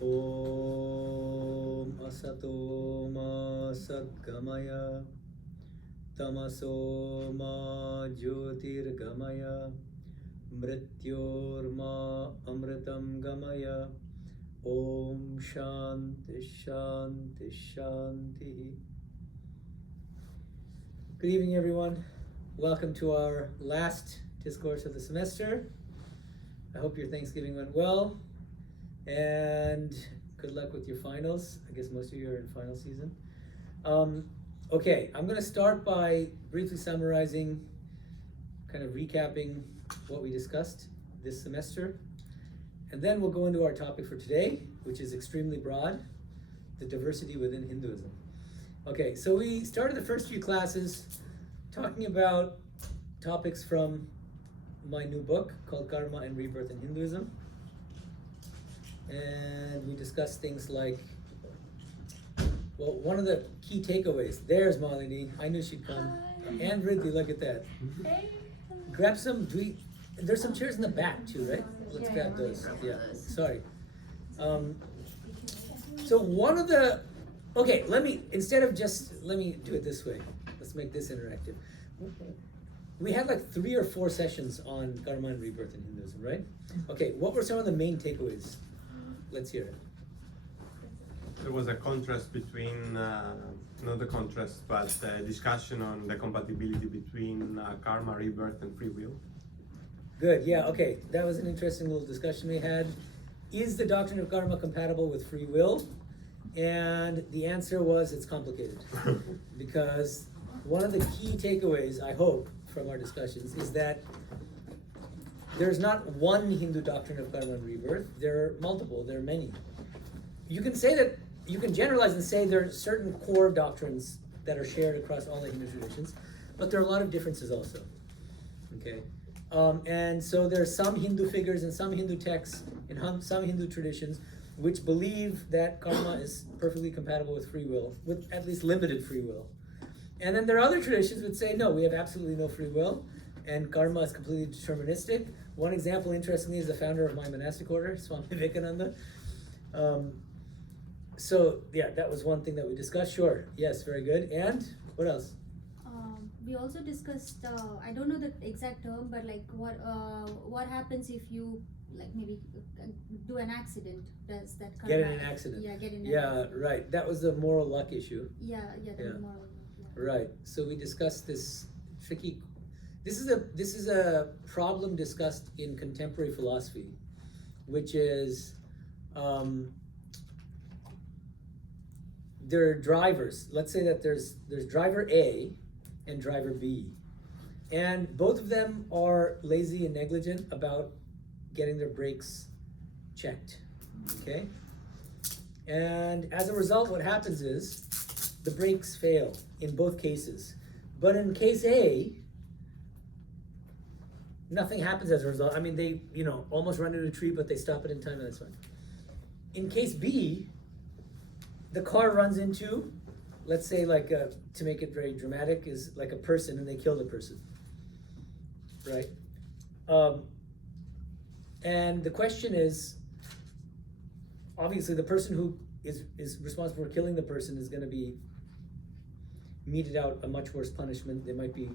Om Asato Ma Sadgamaya Tamaso Ma Jyotirgamaya Mrityorma Amritam Gamaya. Om Shanti Shanti Shanti. Good evening, everyone. Welcome to our last discourse of the semester. I hope your Thanksgiving went well, and good luck with your finals. I guess most of you are in final season. Okay, I'm going to start by briefly summarizing, kind of recapping what we discussed this semester, and then we'll go into our topic for today, which is extremely broad, the diversity within Hinduism. Okay, so we started the first few classes talking about topics from my new book called Karma and Rebirth in Hinduism. And we discussed things like, well, one of the key takeaways, there's Malini, I knew she'd come. Hi. And Ridley, look at that. Hey. Grab some, there's some chairs in the back too, right? Let's Yeah, grab yeah, those. grab Yeah, those. sorry. So one of the, okay, let me do it this way. Let's make this interactive. We had like 3 or 4 sessions on Karma and Rebirth in Hinduism, right? Okay, what were some of the main takeaways? Let's hear it. There was a contrast between, not a contrast, but a discussion on the compatibility between karma, rebirth, and free will. Good, yeah, okay. That was an interesting little discussion we had. Is the doctrine of karma compatible with free will? And the answer was it's complicated. Because one of the key takeaways, I hope, from our discussions is that there's not one Hindu doctrine of karma and rebirth. There are multiple, there are many. You can say that, you can generalize and say there are certain core doctrines that are shared across all the Hindu traditions, but there are a lot of differences also. Okay, and so there are some Hindu figures and some Hindu texts and some Hindu traditions which believe that karma is perfectly compatible with free will, with at least limited free will. And then there are other traditions which say, no, we have absolutely no free will, and karma is completely deterministic. One example, interestingly, is the founder of my monastic order, Swami Medhananda. So, yeah, that was one thing that we discussed. Sure, yes, very good. And what else? We also discussed, I don't know the exact term, but like what happens if you like maybe do an accident? Does that karma? Get in an accident. Yeah, get in an Yeah, accident. right. That was the moral luck issue. Yeah, the Yeah. moral. Yeah. Right. So we discussed this tricky. This is a problem discussed in contemporary philosophy, which is there are drivers. Let's say that there's driver A and driver B, and both of them are lazy and negligent about getting their brakes checked. Okay. And as a result, what happens is the brakes fail in both cases. But in case A, nothing happens as a result. I mean, they, almost run into a tree, but they stop it in time, and that's fine. In case B, the car runs into, let's say, to make it very dramatic, is like a person, and they kill the person, right? And the question is, obviously, the person who is responsible for killing the person is going to be meted out a much worse punishment. They might be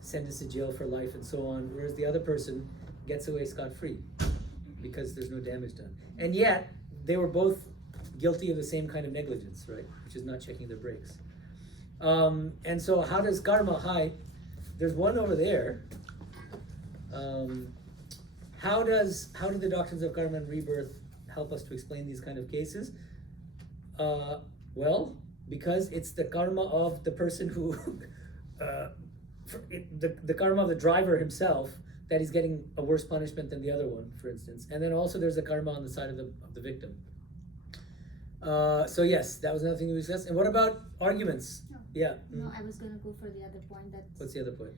sentenced to jail for life and so on, whereas the other person gets away scot-free because there's no damage done. And yet, they were both guilty of the same kind of negligence, right? Which is not checking their brakes. And so how does karma hide? There's one over there. How do the doctrines of karma and rebirth help us to explain these kind of cases? Well, because it's the karma of the person who, the karma of the driver himself, that he's getting a worse punishment than the other one, for instance. And then also there's the karma on the side of the victim. So yes, that was another thing we discussed. And what about arguments? No. Yeah. No, I was gonna go for the other point. What's the other point?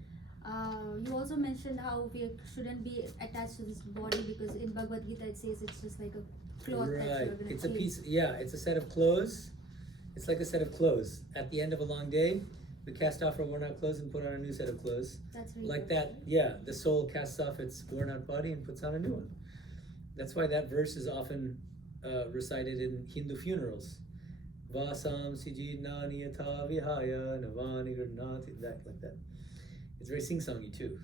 You also mentioned how we shouldn't be attached to this body because in Bhagavad Gita it says it's just like a cloth that Right. you're gonna It's a change. piece. Yeah, it's a set of clothes. It's like a set of clothes. At the end of a long day, we cast off our worn-out clothes and put on a new set of clothes. That's really Like that, yeah. The soul casts off its worn-out body and puts on a new one. That's why that verse is often recited in Hindu funerals. Vasam sijidnani yatha vihaya navani granati, that like that. It's very sing-songy too.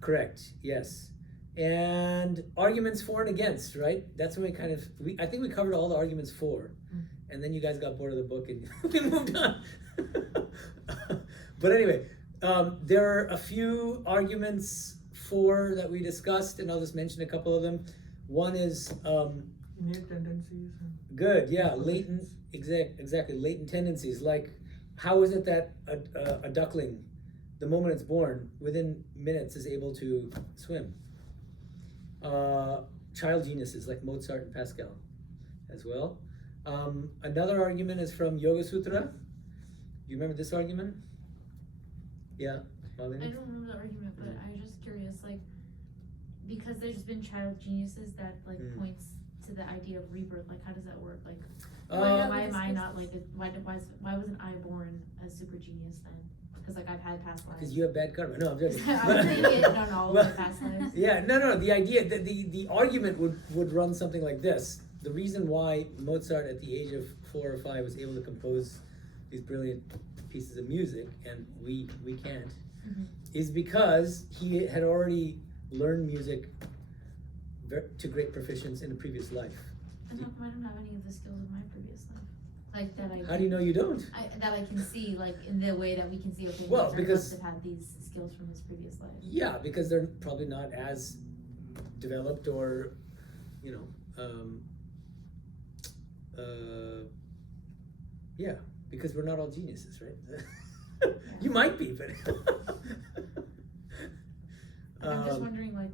Correct. Yes. And arguments for and against, right? That's when I think we covered all the arguments for, and then you guys got bored of the book and we moved on. But anyway, there are a few arguments for that we discussed, and I'll just mention a couple of them. One is innate tendencies. good, yeah, latent, exactly, latent tendencies. Like, how is it that a duckling, the moment it's born, within minutes is able to swim? Child geniuses like Mozart and Pascal as well. Another argument is from Yoga Sutra. You remember this argument? Yeah, Malini? I don't remember the argument, but I was just curious, like, because there's been child geniuses that like points to the idea of rebirth. Like, how does that work? Like, why am I not like why wasn't I born a super genius then? Because like I've had past lives. Because you have bad karma. No, I'm joking. I'm saying it on all of my past lives. Yeah, no. The idea, the argument would run something like this. The reason why Mozart at the age of 4 or 5 was able to compose these brilliant pieces of music, and we can't, is because he had already learned music to great proficiency in a previous life. And how come I don't have any of the skills of my previous life? Like that I. How do you know you don't? That I can see, like in the way that we can see. Okay, Well, Mozart because must have had these skills from his previous life. Yeah, because they're probably not as developed, or yeah, because we're not all geniuses, right? You might be, but I'm just wondering, like,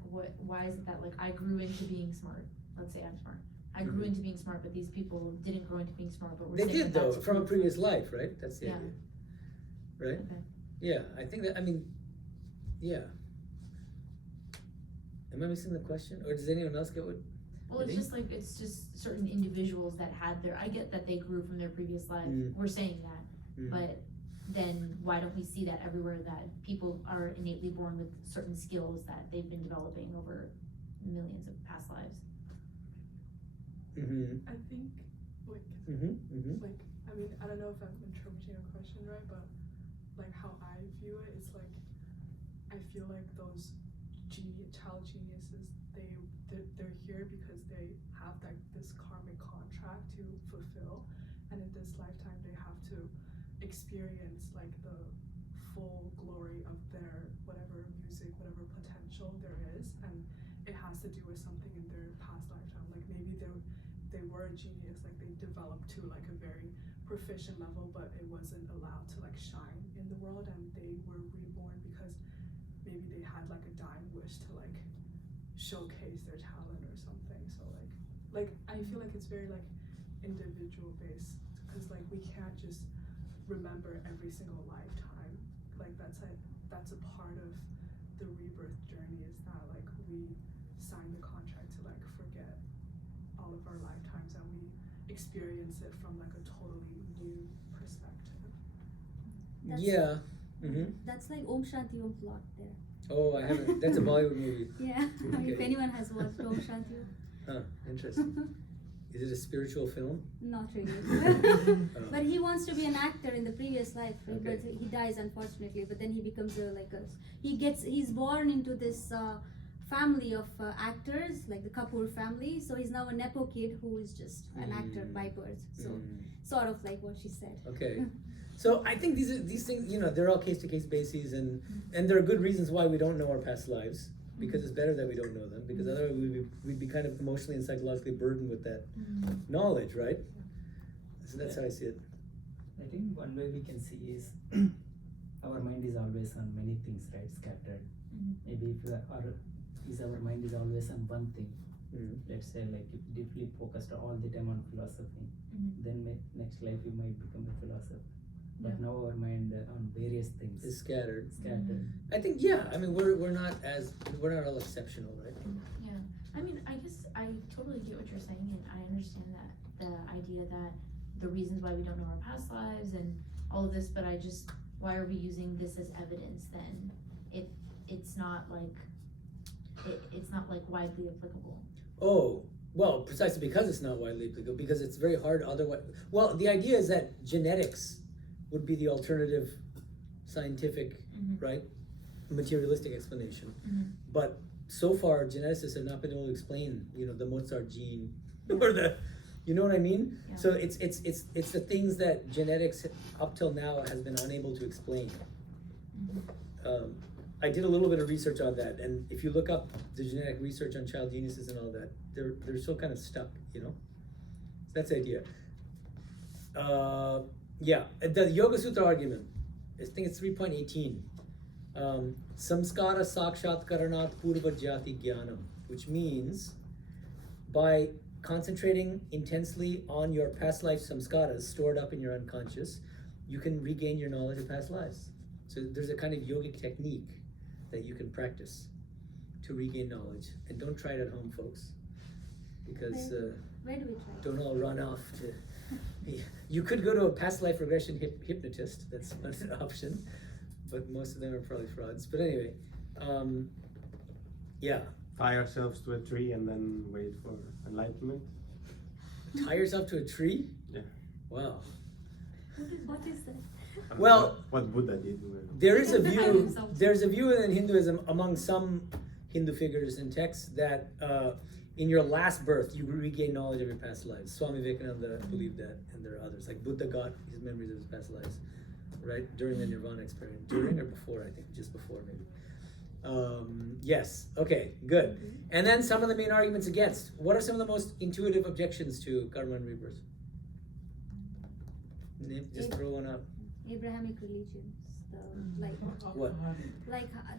why is it that, like, I grew into being smart? Let's say I'm smart. I grew into being smart, but these people didn't grow into being smart. But they did, though, from a previous life, right? That's the Yeah. idea, right? Okay. Yeah, I think that. I mean, yeah. Am I missing the question, or does anyone else get what? Well, it's just like, it's just certain individuals that had their, I get that they grew from their previous life, we're saying that, but then why don't we see that everywhere, that people are innately born with certain skills that they've been developing over millions of past lives? I think, like, like, I mean, I don't know if I'm interpreting your question right, but like how I view it, it's like, I feel like those child geniuses, they're here because they have like this karmic contract to fulfill, and in this lifetime they have to experience like the full glory of their whatever music, whatever potential there is, and it has to do with something in their past lifetime. Like maybe they were a genius, like they developed to like a very proficient level, but it wasn't allowed to like shine in the world, and they were reborn because maybe they had like a dying wish to like showcase their talent or something. So like I feel like it's very like individual based, because like we can't just remember every single lifetime. Like that's a part of the rebirth journey, is that like we sign the contract to like forget all of our lifetimes, and we experience it from like a totally new perspective. That's like Om Shanti Om plot there. Oh, I haven't. That's a Bollywood movie. Yeah, Okay. if anyone has watched Om Shanti Om. Interesting. Is it a spiritual film? Not really. But he wants to be an actor in the previous life, Okay. but he dies unfortunately. But then he becomes he's born into this family of actors, like the Kapoor family. So he's now a nepo kid who is just an actor by birth. So sort of like what she said. Okay. So I think these things, they're all case to case bases, and there are good reasons why we don't know our past lives, because it's better that we don't know them, because otherwise we'd be kind of emotionally and psychologically burdened with that knowledge, right? So that's how I see it. I think one way we can see is our mind is always on many things, right? Scattered. Maybe if our mind is always on one thing. Let's say like if deeply focused all the time on philosophy, then next life you might become a philosopher. But now our mind on various things Is scattered. Scattered. I think we're not all exceptional, right? Yeah, I mean, I guess I totally get what you're saying, and I understand that the idea that the reasons why we don't know our past lives and all of this, but why are we using this as evidence then? It's not like widely applicable. Oh, Well, precisely because it's not widely applicable, because it's very hard otherwise. Well, the idea is that genetics would be the alternative scientific, right, materialistic explanation. But so far, geneticists have not been able to explain, the Mozart gene or the, you know what I mean? Yeah. So it's the things that genetics up till now has been unable to explain. I did a little bit of research on that, and if you look up the genetic research on child geniuses and all that, they're still kind of stuck, That's the idea. Yeah, the Yoga Sutra argument, I think it's 3.18. Samskara sakshatkaranat purva jati jnanam, which means by concentrating intensely on your past life samskaras stored up in your unconscious, you can regain your knowledge of past lives. So there's a kind of yogic technique that you can practice to regain knowledge. And don't try it at home, folks, because Where do we try? don't all run off to... You could go to a past life regression hypnotist, that's one option, but most of them are probably frauds. But anyway, yeah. Tie ourselves to a tree and then wait for enlightenment. Tie yourself to a tree? Yeah. Wow. What is that? Well, what Buddha did. There is a Tie view. himself to- There's a view in Hinduism among some Hindu figures and texts that in your last birth you regain knowledge of your past lives. Swami Medhananda believed that, and there are others. Like Buddha got his memories of his past lives, right, during the Nirvana experience. During or before? I think just before, maybe. Yes. Okay. Good. And then some of the main arguments against. What are some of the most intuitive objections to karma and rebirth? Just throw one up. Abrahamic religions, like What?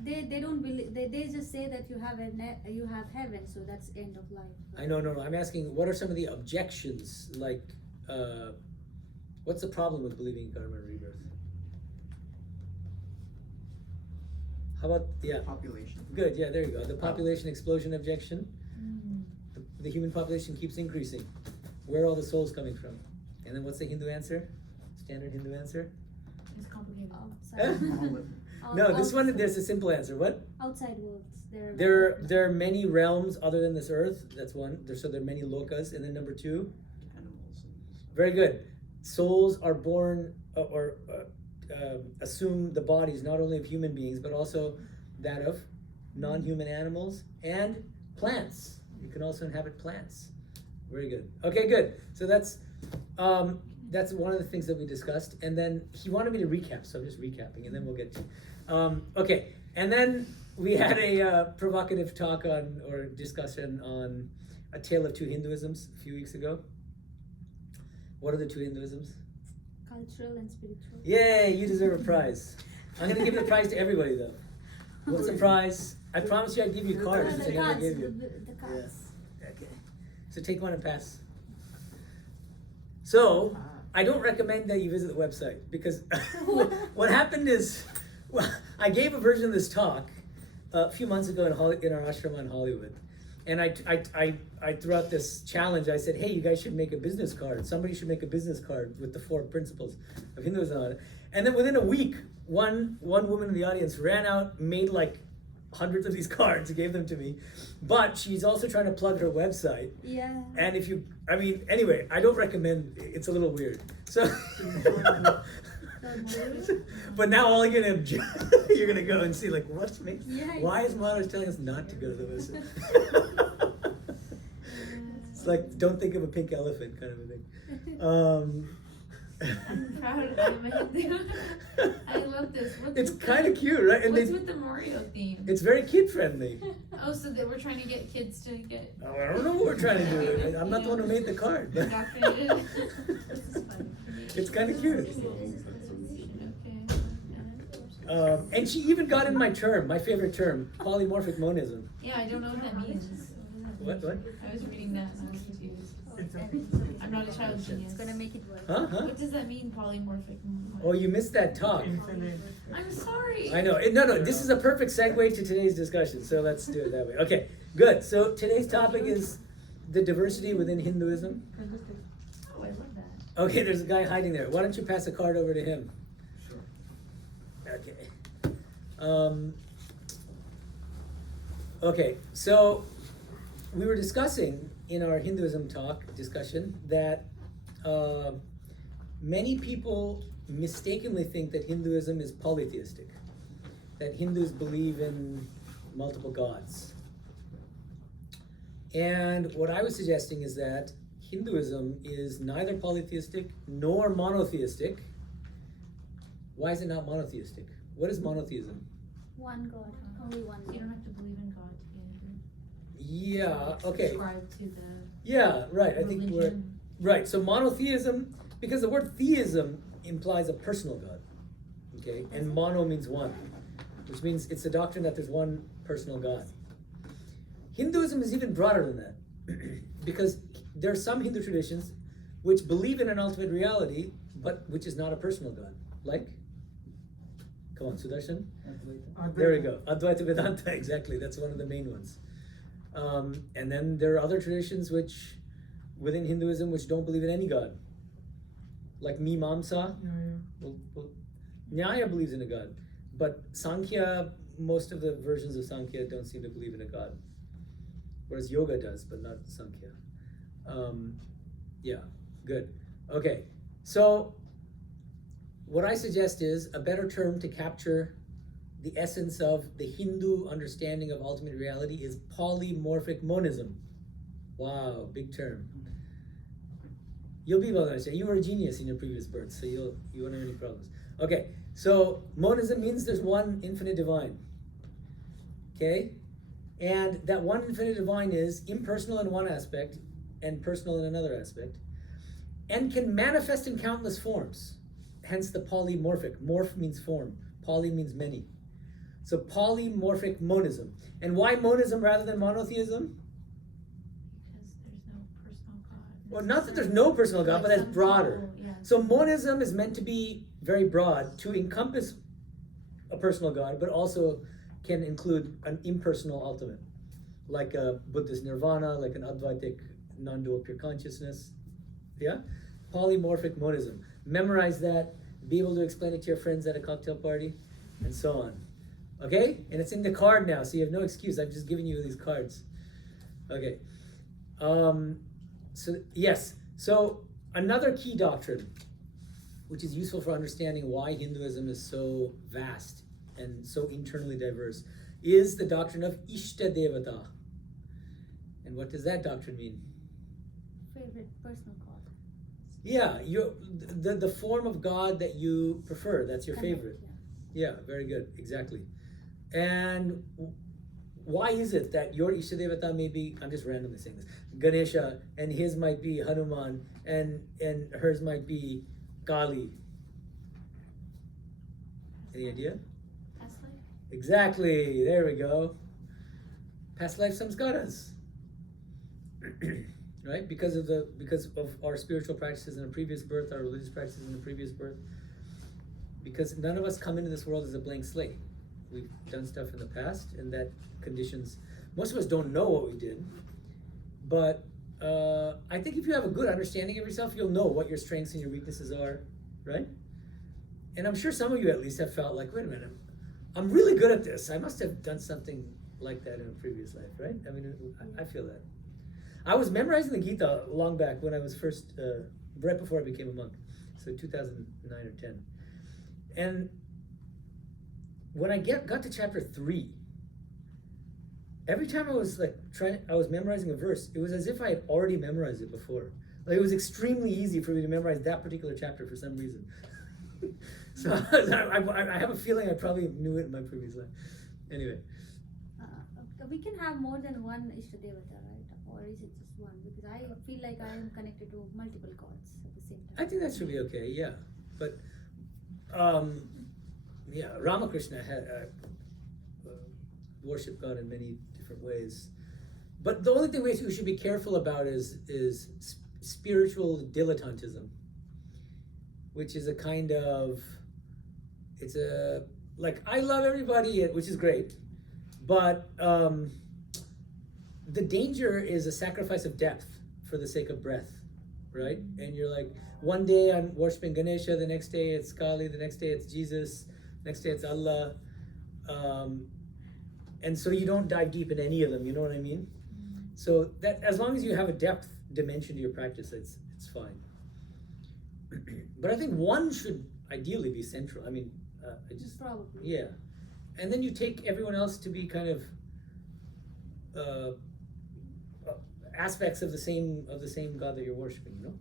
they don't believe, they just say that you have you have heaven, so that's end of life. I know, no. I'm asking, what are some of the objections? Like, what's the problem with believing in karma and rebirth? How about, yeah. Population. Good, yeah, there you go. The population explosion objection. The human population keeps increasing. Where are all the souls coming from? And then what's the Hindu answer? Standard Hindu answer? It's complicated. Outside. No, this one, there's a simple answer. What? Outside worlds. There are many realms other than this earth. That's one. So there are many lokas. And then number two? Animals. Very good. Souls are born or assume the bodies not only of human beings, but also that of non-human animals and plants. You can also inhabit plants. Very good. Okay, good. So that's one of the things that we discussed. And then he wanted me to recap, so I'm just recapping, and then we'll get to. Okay, and then we had a provocative talk on, or discussion on, A Tale of Two Hinduisms a few weeks ago. What are the two Hinduisms? Cultural and spiritual. Yay, you deserve a prize. I'm gonna give the prize to everybody though. What's the prize? I promised you I'd give you cards, which I never gave you. The cards. Okay. So take one and pass. So, I don't recommend that you visit the website because what happened is, well, I gave a version of this talk a few months ago in our ashram in Hollywood. And I threw out this challenge. I said, hey, you guys should make a business card. Somebody should make a business card with the 4 principles of Hinduism on it. And then within a week, one woman in the audience ran out, made like hundreds of these cards, gave them to me. But she's also trying to plug her website. Yeah. And anyway, I don't recommend, it's a little weird. So, but now all you're gonna go and see, like, why is Maharaj telling us not to go to the website? It's like, don't think of a pink elephant kind of a thing. I'm proud of him. I love this. It's kind of cute, right? And what's with the Mario theme? It's very kid friendly. Oh, so they were trying to get kids to get. Oh, I don't know what we're trying to do. I'm not the one who made the card. But Indoctrinated. This is fun. it's kind of cute. Okay. And she even got in my term, my favorite term, polymorphic monism. Yeah, I don't know what that means. What? I was reading that and I was confused. I'm not a child genius. It's gonna make it work. Huh? What does that mean, polymorphic? Oh, you missed that talk. I'm sorry. I know. No, this is a perfect segue to today's discussion, so let's do it that way. Okay, good. So today's topic is the diversity within Hinduism. Oh, I love that. Okay, there's a guy hiding there. Why don't you pass a card over to him? Sure. Okay. Okay, so we were discussing in our Hinduism discussion that many people mistakenly think that Hinduism is polytheistic, that Hindus believe in multiple gods. And what I was suggesting is that Hinduism is neither polytheistic nor monotheistic. Why is it not monotheistic? What is monotheism? One God, only one You God. don't have to believe in God to be a Hindu. Yeah, okay. Subscribe to the Yeah, right. I think we're religion. right. So monotheism, because the word theism implies a personal God. Okay? And mono means one, which means it's the doctrine that there's one personal God. Hinduism is even broader than that. Because there are some Hindu traditions which believe in an ultimate reality, but which is not a personal God. Like? Come on, Sudarshan? Advaita. There we go. Advaita Vedanta, exactly. That's one of the main ones. And then there are other traditions which, within Hinduism, which don't believe in any God. Like Mimamsa. Nyaya believes in a God. But Sankhya, most of the versions of Sankhya don't seem to believe in a God. Whereas yoga does, but not Sankhya. Yeah, good. Okay, so what I suggest is a better term to capture the essence of the Hindu understanding of ultimate reality is polymorphic monism. Wow, big term. You'll be able to understand. You were a genius in your previous birth, so you won't have any problems. Okay, so monism means there's one infinite divine. Okay? And that one infinite divine is impersonal in one aspect and personal in another aspect, and can manifest in countless forms. Hence the polymorphic. Morph means form. Poly means many. So polymorphic monism. And why monism rather than monotheism? Because there's no personal God. Well, not that there's no personal God, Like but that's some broader. people, yeah. So monism is meant to be very broad, to encompass a personal God, but also can include an impersonal ultimate, like a Buddhist nirvana, like an Advaitic non-dual pure consciousness. Yeah? Polymorphic monism. Memorize that, be able to explain it to your friends at a cocktail party, and so on. Okay? And it's in the card now, so you have no excuse. I'm just giving you these cards. Okay. So, yes. So, another key doctrine, which is useful for understanding why Hinduism is so vast and so internally diverse, is the doctrine of Ishta Devata. And what does that doctrine mean? Favorite personal God. Yeah, the form of God that you prefer, that's your Connect, favorite. Yeah, very good, exactly. And why is it that your Ishtadevata may be, I'm just randomly saying this, Ganesha, and his might be Hanuman, and hers might be Kali? Any idea? Past life? Exactly, there we go. Past life samskaras. Right? Because of our spiritual practices in a previous birth, our religious practices in a previous birth. Because none of us come into this world as a blank slate. We've done stuff in the past, and that conditions. Most of us don't know what we did, but I think if you have a good understanding of yourself, you'll know what your strengths and your weaknesses are, right? And I'm sure some of you at least have felt like, wait a minute, I'm really good at this. I must have done something like that in a previous life, right? I mean, I feel that. I was memorizing the Gita long back when I was first, right before I became a monk, so 2009 or 10. And when I got to chapter 3, every time I was I was memorizing a verse, it was as if I had already memorized it before. Like, it was extremely easy for me to memorize that particular chapter for some reason. So I have a feeling I probably knew it in my previous life. Anyway. We can have more than one Ishtadevata, right? Or is it just one? Because I feel like I am connected to multiple gods at the same time. I think that should be okay, yeah. But, yeah, Ramakrishna had worshipped God in many different ways. But the only thing we should be careful about is spiritual dilettantism, which is a kind of, it's a, like, I love everybody, which is great, but the danger is a sacrifice of depth for the sake of breadth, right? And you're like, one day I'm worshiping Ganesha, the next day it's Kali, the next day it's Jesus, next day it's Allah. And so you don't dive deep in any of them, you know what I mean? So that as long as you have a depth dimension to your practice, it's fine. But I think one should ideally be central. I mean, Probably. yeah, and then you take everyone else to be kind of aspects of the same God that you're worshiping. You know?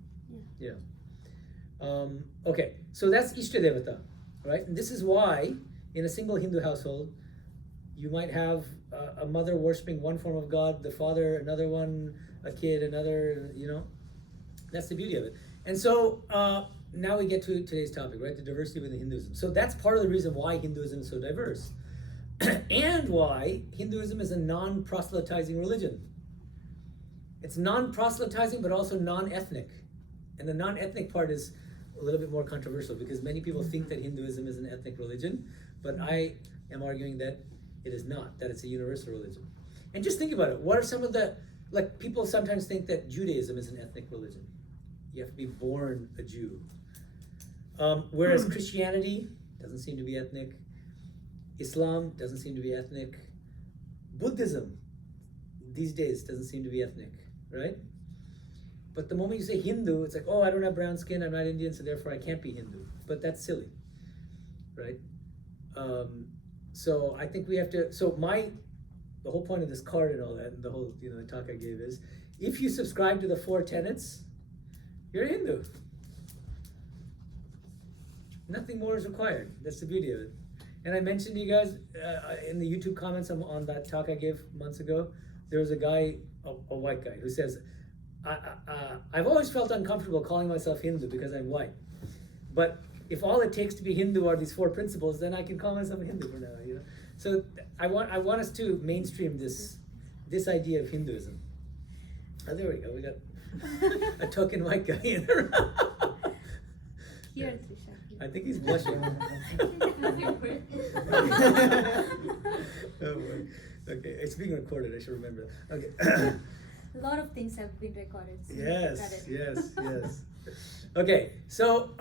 Yeah. Okay, so that's Ishta Devata, right? And this is why in a single Hindu household, you might have a mother worshiping one form of God, the father another one, a kid another. You know, that's the beauty of it. And so now we get to today's topic, right? The diversity within Hinduism. So that's part of the reason why Hinduism is so diverse, and why Hinduism is a non-proselytizing religion. It's non-proselytizing, but also non-ethnic. And the non-ethnic part is a little bit more controversial because many people think that Hinduism is an ethnic religion, but I am arguing that it is not, that it's a universal religion. And just think about it. What are some of the, like, people sometimes think that Judaism is an ethnic religion. You have to be born a Jew. Whereas Christianity doesn't seem to be ethnic. Islam doesn't seem to be ethnic. Buddhism these days doesn't seem to be ethnic, right? But the moment you say Hindu, it's like, oh, I don't have brown skin, I'm not Indian, so therefore I can't be Hindu. But that's silly, right? So I think we have to, the whole point of this card and all that, and the whole, the talk I gave is, if you subscribe to the 4 tenets, you're a Hindu. Nothing more is required. That's the beauty of it. And I mentioned to you guys in the YouTube comments on that talk I gave months ago, there was a guy, a white guy, who says, I've always felt uncomfortable calling myself Hindu because I'm white. But if all it takes to be Hindu are these 4 principles, then I can call myself a Hindu for now. So I want us to mainstream this idea of Hinduism. Oh, there we go. We got a token white guy in there. Here, Trisha. I think he's blushing. Oh boy. Okay, it's being recorded. I should remember that. Okay. A lot of things have been recorded. So Yes. Okay, so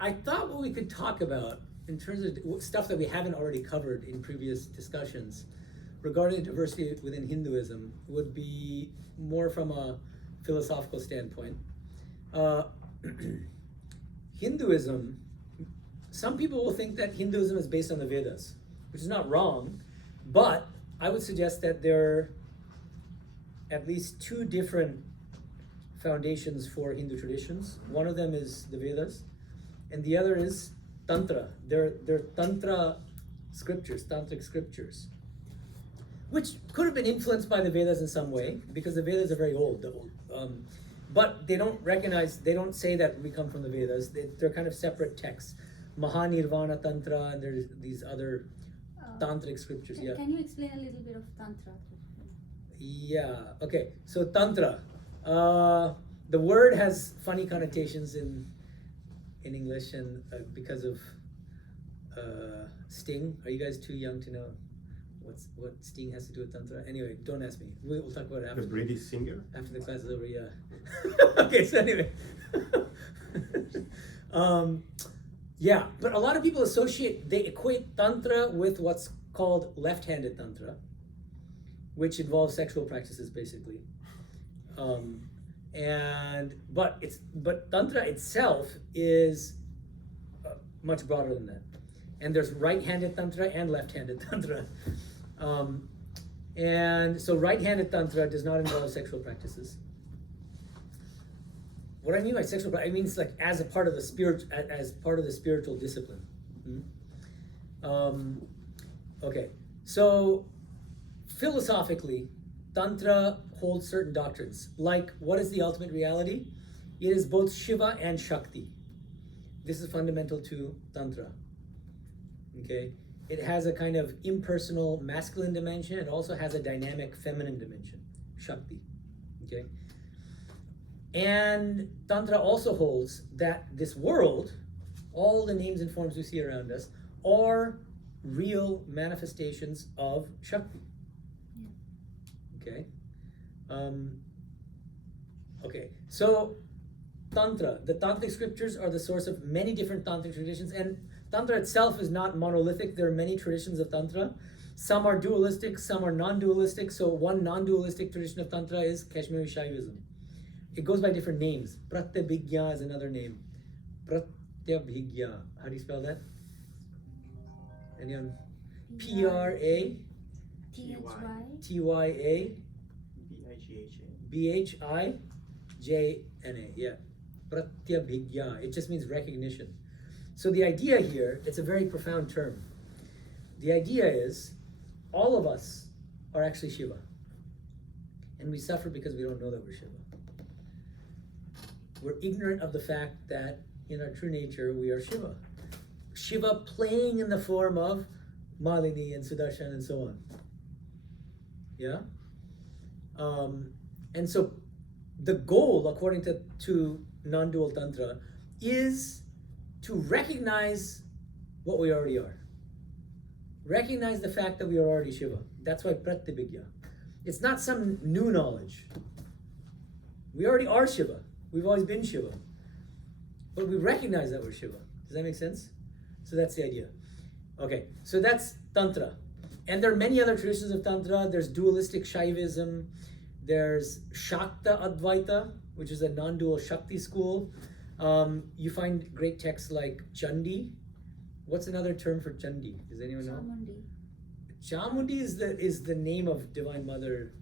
I thought what we could talk about in terms of stuff that we haven't already covered in previous discussions regarding diversity within Hinduism would be more from a philosophical standpoint. Hinduism, some people will think that Hinduism is based on the Vedas, which is not wrong, but I would suggest that there are at least 2 different foundations for Hindu traditions. One of them is the Vedas, and the other is Tantra. They're Tantra scriptures, Tantric scriptures, which could have been influenced by the Vedas in some way, because the Vedas are very old. But they don't say that we come from the Vedas. They're kind of separate texts. Mahanirvana Tantra, and there's these other Tantric scriptures. Yeah. Can you explain a little bit of Tantra? Yeah, okay. So Tantra. The word has funny connotations in English, and because of Sting. Are you guys too young to know what Sting has to do with Tantra? Anyway, don't ask me. We'll talk about it after. The British singer? After the class is over, yeah. Okay, so anyway. Yeah, but a lot of people they equate Tantra with what's called left-handed Tantra, which involves sexual practices, basically. But Tantra itself is much broader than that. And there's right-handed Tantra and left-handed Tantra. And so right-handed Tantra does not involve sexual practices. What I mean by sexual practice, I mean it's like as part of the spiritual discipline. Okay, so philosophically, Tantra holds certain doctrines, like what is the ultimate reality? It is both Shiva and Shakti. This is fundamental to Tantra. Okay, it has a kind of impersonal masculine dimension. It also has a dynamic feminine dimension, Shakti. Okay, and Tantra also holds that this world, all the names and forms we see around us, are real manifestations of Shakti. Okay. Okay. So Tantra, the Tantric scriptures are the source of many different Tantric traditions, and Tantra itself is not monolithic. There are many traditions of Tantra, Some are dualistic, some are non-dualistic. So one non-dualistic tradition of Tantra is Kashmiri Shaivism. It goes by different names. Pratyabhigya is another name. Pratyabhigya. How do you spell that? Anyone? P-R-A-T-Y-A THY. B-H-I-J-N-A. Yeah. Pratyabhigya. It just means recognition. So the idea here, it's a very profound term. The idea is all of us are actually Shiva. And we suffer because we don't know that we're Shiva. We're ignorant of the fact that in our true nature we are Shiva. Shiva playing in the form of Malini and Sudarshan and so on. Yeah? And so the goal, according to non-dual Tantra, is to recognize what we already are. Recognize the fact that we are already Shiva. That's why Pratyabhigya. It's not some new knowledge. We already are Shiva. We've always been Shiva. But we recognize that we're Shiva. Does that make sense? So that's the idea. Okay, so that's Tantra. And there are many other traditions of Tantra. There's dualistic Shaivism. There's Shakta Advaita, which is a non-dual Shakti school. You find great texts like Chandi. What's another term for Chandi? Does anyone know? Chamundi is the name of Divine Mother.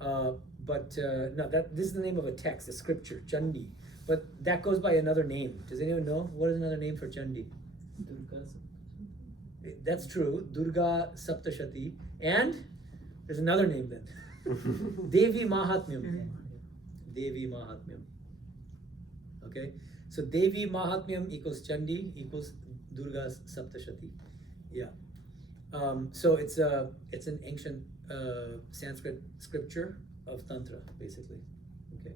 No, this is the name of a text, a scripture, Chandi. But that goes by another name. Does anyone know? What is another name for Chandi? Durga. That's true. Durga Saptashati. And there's another name then. Devi Mahatmyam. Devi Mahatmyam. Okay? So Devi Mahatmyam equals Chandi equals Durga Saptashati. Yeah. So it's an ancient Sanskrit scripture of Tantra, basically. Okay.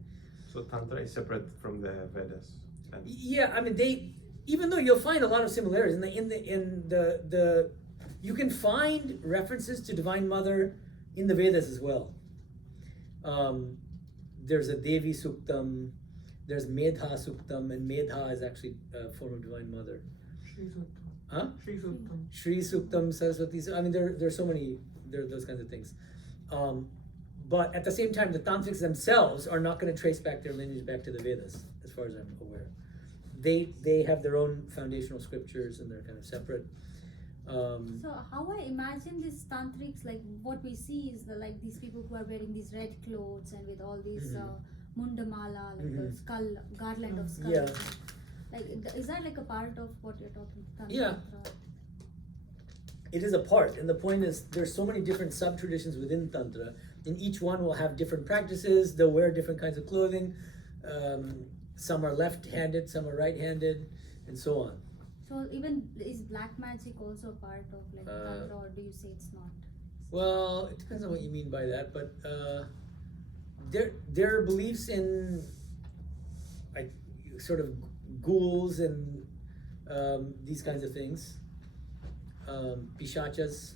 So Tantra is separate from the Vedas. Yeah, I mean even though you'll find a lot of similarities in the you can find references to Divine Mother in the Vedas as well. There's a Devi Suktam, there's Medha Suktam, and Medha is actually a form of Divine Mother. Huh? Shri Suktam, Saraswati. I mean, there's so many, there are those kinds of things. But at the same time, the Tantrics themselves are not going to trace back their lineage back to the Vedas, as far as I'm aware. They have their own foundational scriptures and they're kind of separate. So how I imagine these tantrics, like what we see is like these people who are wearing these red clothes and with all these mundamala, like the skull, garland of skulls. Yeah. Like, is that like a part of what you're talking about? Yeah. It is a part, and the point is there's so many different sub-traditions within Tantra, and each one will have different practices. They'll wear different kinds of clothing. Some are left-handed, some are right-handed, and so on. So even is black magic also a part of like Tantra, or do you say it's not? Well, it depends on what you mean by that, but there are beliefs in like sort of ghouls and these kinds of things. Pishachas.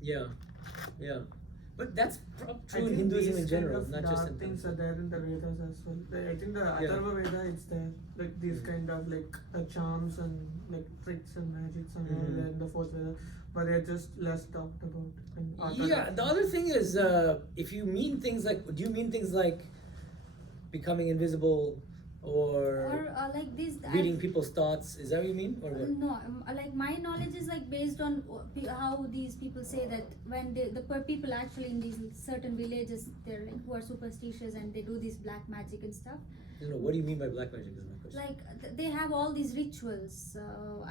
Yeah. But that's true in Hinduism in general, not just in things are there in the Vedas as well. I think the Atharva Veda, it's there. Like these kind of like charms and like tricks and magics and all there in the fourth Veda, but they're just less talked about. Yeah, the other thing is, if you mean things like, do you mean things like becoming invisible or like this reading people's thoughts? Is that what you mean, or what? No, like my knowledge is like based on how these people say that when the people actually in these certain villages, they're like who are superstitious and they do this black magic and stuff. No, what do you mean by black magic is my question. Like they have all these rituals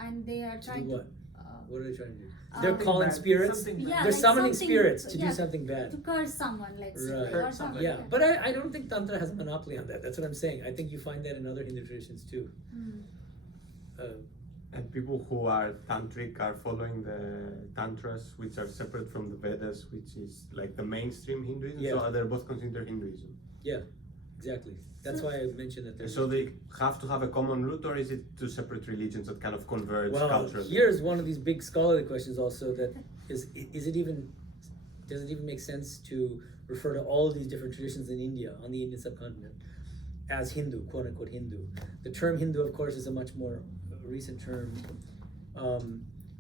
and they are trying to do what? What are they trying to do? They're something calling bad, spirits. Yeah, They're like summoning something- spirits to yeah, do something bad. to curse someone, let's say, Right. or something. Yeah, but I don't think Tantra has a monopoly on that. That's what I'm saying. I think you find that in other Hindu traditions too. And people who are tantric are following the tantras, which are separate from the Vedas, which is like the mainstream Hinduism. Yeah. So they're both considered Hinduism. Yeah, exactly. That's why I mentioned that there's. So they have to have a common root, or is it two separate religions that kind of converge Well, culturally? here's one of these big scholarly questions also that does it even make sense to refer to all of these different traditions in India, on the Indian subcontinent, as Hindu, quote unquote Hindu? The term Hindu, of course, is a much more recent term.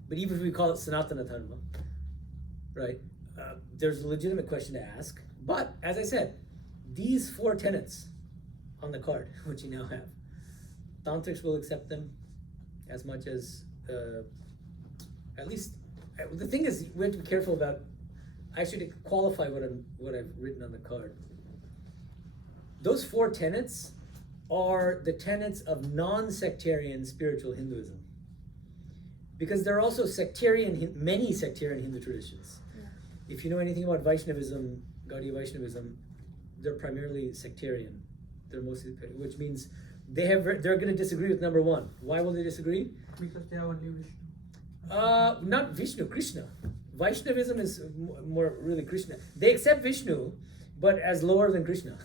but even if we call it Sanatana Dharma, right, there's a legitimate question to ask. But as I said, these 4 tenets on the card, which you now have, Tantrics will accept them as much as, at least, the thing is, we have to be careful about, I should qualify what I've written on the card. Those 4 tenets are the tenets of non-sectarian spiritual Hinduism. Because there are also many sectarian Hindu traditions. Yeah. If you know anything about Vaishnavism, Gaudiya Vaishnavism, they're primarily sectarian. They're mostly, which means they're going to disagree with number 1. Why will they disagree? Because they are only Vishnu. Not Vishnu, Krishna. Vaishnavism is more really Krishna. They accept Vishnu, but as lower than Krishna.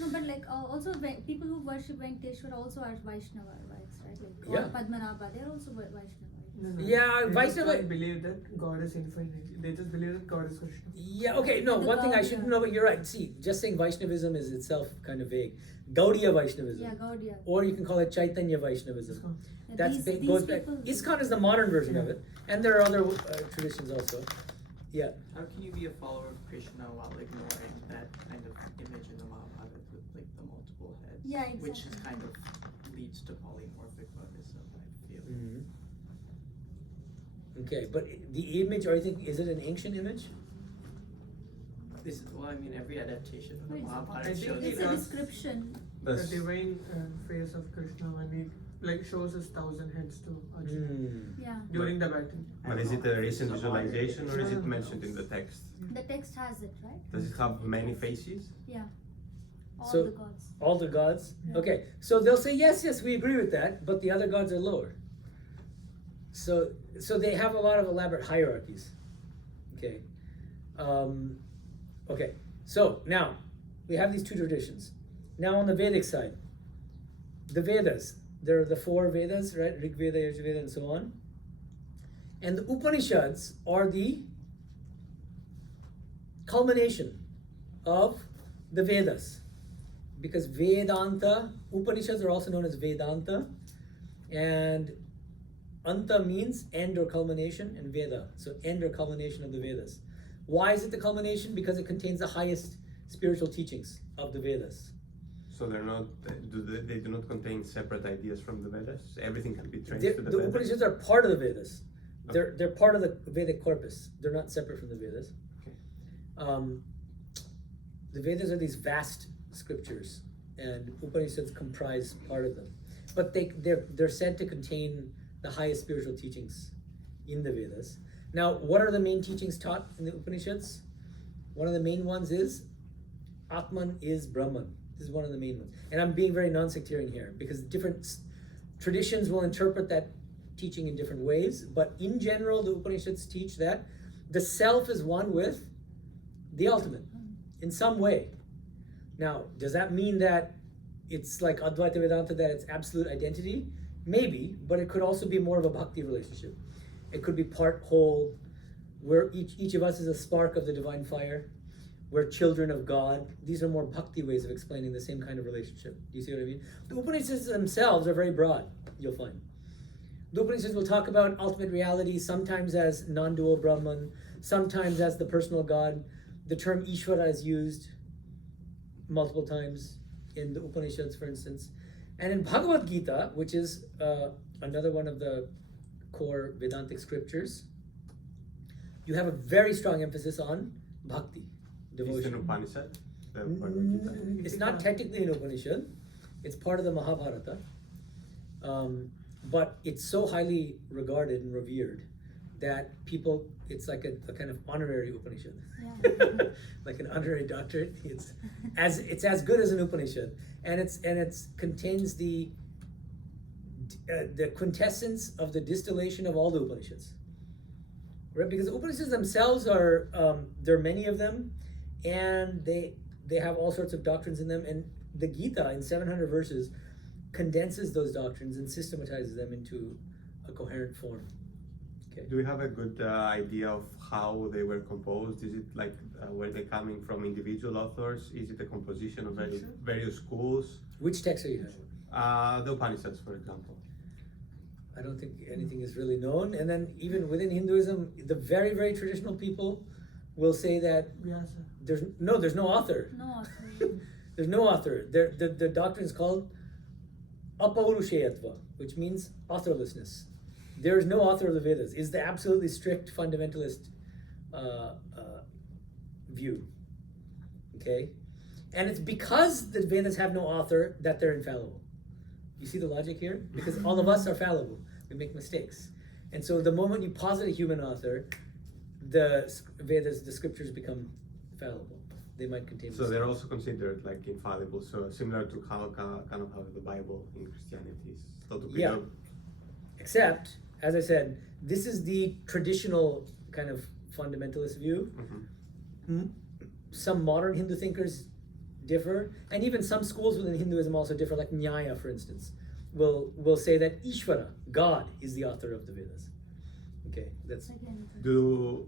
No, but like also people who worship Venkateshwara also are Vaishnava, right? Like Yeah. Padmanabha, they're also Vaishnava. No, no. Yeah, They Vaishnava- just don't believe that God is infinite. They just believe that God is Krishna. Yeah, okay, no, The one thing I Gaudiya. shouldn't know, but you're right. See, just saying Vaishnavism is itself kind of vague. Gaudiya Vaishnavism. Yeah, Gaudiya. Or you can call it Chaitanya Vaishnavism. ISKCON. Yeah, That's these goes back. people- ISKCON is the modern version of it, and there are other traditions also. Yeah. How can you be a follower of Krishna while ignoring that kind of image in the Mahabharata with like the multiple heads? Yeah, Which is exactly. kind of leads to polymorphic monism, I feel. Mhm. Okay, but the image, are you thinking, is it an ancient image? Well, I mean, every adaptation of the Right. Mahabharata I think shows It's it a does. description. The That's- divine face of Krishna when he like shows his 1,000 heads to Arjuna Yeah. during the battle. But is it a recent visualization or is it mentioned in the text? The text has it, right? Does it have many faces? Yeah. All So- the gods. All the gods? Yeah. Okay, so they'll say, yes, we agree with that, but the other gods are lower. So they have a lot of elaborate hierarchies. Okay. Okay, so now we have these 2 traditions. Now on the Vedic side, the Vedas, there are the 4 Vedas, right? Rig Veda, Yajur Veda, and so on. And the Upanishads are the culmination of the Vedas. Because Vedanta, Upanishads are also known as Vedanta, and Anta means end or culmination, and Veda, so end or culmination of the Vedas. Why is it the culmination? Because it contains the highest spiritual teachings of the Vedas. So they're not, they do not contain separate ideas from the Vedas? Everything can be traced to the The Vedas? Upanishads are part of the Vedas. They're part of the Vedic corpus. They're not separate from the Vedas. Okay. The Vedas are these vast scriptures, and Upanishads comprise part of them. But they're said to contain the highest spiritual teachings in the Vedas. Now, what are the main teachings taught in the Upanishads? One of the main ones is Atman is Brahman. This is one of the main ones. And I'm being very non-sectarian here because different traditions will interpret that teaching in different ways. But in general, the Upanishads teach that the self is one with the ultimate in some way. Now, does that mean that it's like Advaita Vedanta, that it's absolute identity? Maybe, but it could also be more of a bhakti relationship. It could be part whole, where each of us is a spark of the divine fire. We're children of God. These are more bhakti ways of explaining the same kind of relationship. Do you see what I mean? The Upanishads themselves are very broad, you'll find. The Upanishads will talk about ultimate reality, sometimes as non-dual Brahman, sometimes as the personal God. The term Ishvara is used multiple times in the Upanishads, for instance. And in Bhagavad Gita, which is another one of the core Vedantic scriptures, you have a very strong emphasis on bhakti, Is it an devotion. Upanishad? The Bhagavad Gita? It's not technically an Upanishad. It's part of the Mahabharata. But it's so highly regarded and revered that people, it's like a kind of honorary Upanishad. Yeah. Like an honorary doctorate. It's as good as an Upanishad. And it's contains the quintessence of the distillation of all the Upanishads. Right? Because the Upanishads themselves are, there are many of them, and they have all sorts of doctrines in them, and the Gita in 700 verses condenses those doctrines and systematizes them into a coherent form. Okay. Do we have a good idea of how they were composed? Is it like, were they coming from individual authors? Is it a composition of various schools? Which text are you having? The Upanishads, for example. I don't think anything is really known. And then even within Hinduism, the very, very traditional people will say that Vyasa. there's no author. No. There's no author. The doctrine is called apaurusheyatva, which means authorlessness. There is no author of the Vedas. Is the absolutely strict fundamentalist view. Okay? And it's because the Vedas have no author that they're infallible. You see the logic here? Because all of us are fallible. We make mistakes. And so the moment you posit a human author, the Vedas, the scriptures become fallible. They might contain So they're also considered like infallible. So similar to how kind of how the Bible in Christianity is thought to be. Yeah. Except, as I said, this is the traditional kind of fundamentalist view. Mhm. Some modern Hindu thinkers differ, and even some schools within Hinduism also differ, like Nyaya, for instance, will say that Ishvara, God, is the author of the Vedas. Okay, that's Again, Do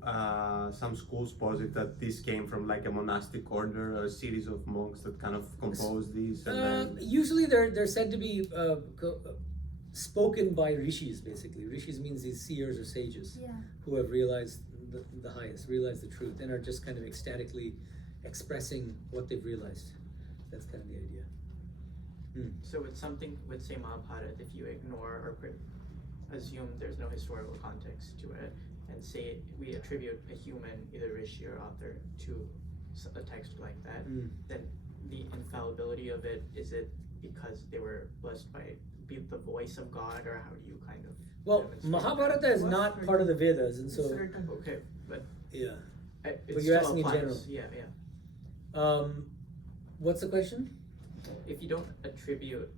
some schools posit that this came from like a monastic order, or a series of monks that kind of composed these? And then... usually they're said to be spoken by rishis. Basically, rishis means these seers or sages yeah. who have realized the highest, realized the truth, and are just kind of ecstatically expressing what they've realized. That's kind of the idea. So with something with say Mahabharata, if you ignore or assume there's no historical context to it, and say we attribute a human, either rishi or author, to a text like that, then the infallibility of it, is it because they were blessed by the voice of God, or how do you kind of Well, demonstrate Mahabharata is not part of the Vedas, and It's so written. Okay, but yeah. it But still you're asking in applies. general. Yeah. What's the question? If you don't attribute,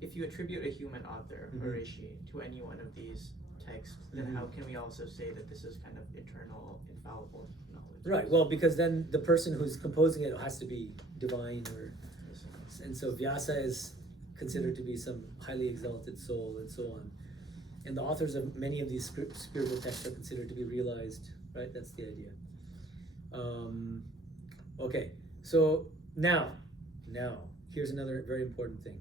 if you attribute a human author or Mhm. rishi to any one of these texts, then how can we also say that this is kind of eternal, infallible knowledge? Right. Well, because then the person who's composing it has to be divine, and so Vyasa is considered to be some highly exalted soul, and so on. And the authors of many of these spiritual texts are considered to be realized. Right. That's the idea. Okay. So now, here's another very important thing.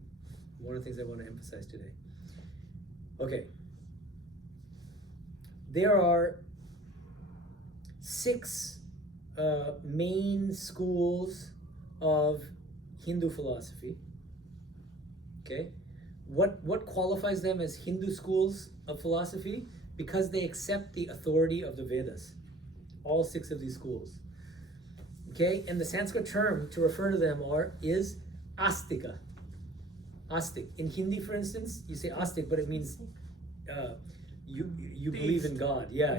One of the things I want to emphasize today. Okay. There are 6 main schools of Hindu philosophy. Okay? What qualifies them as Hindu schools of philosophy? Because they accept the authority of the Vedas. All 6 of these schools. Okay? And the Sanskrit term to refer to them is Astika. Astik. In Hindi, for instance, you say Astik, but it means you believe in God. Yeah,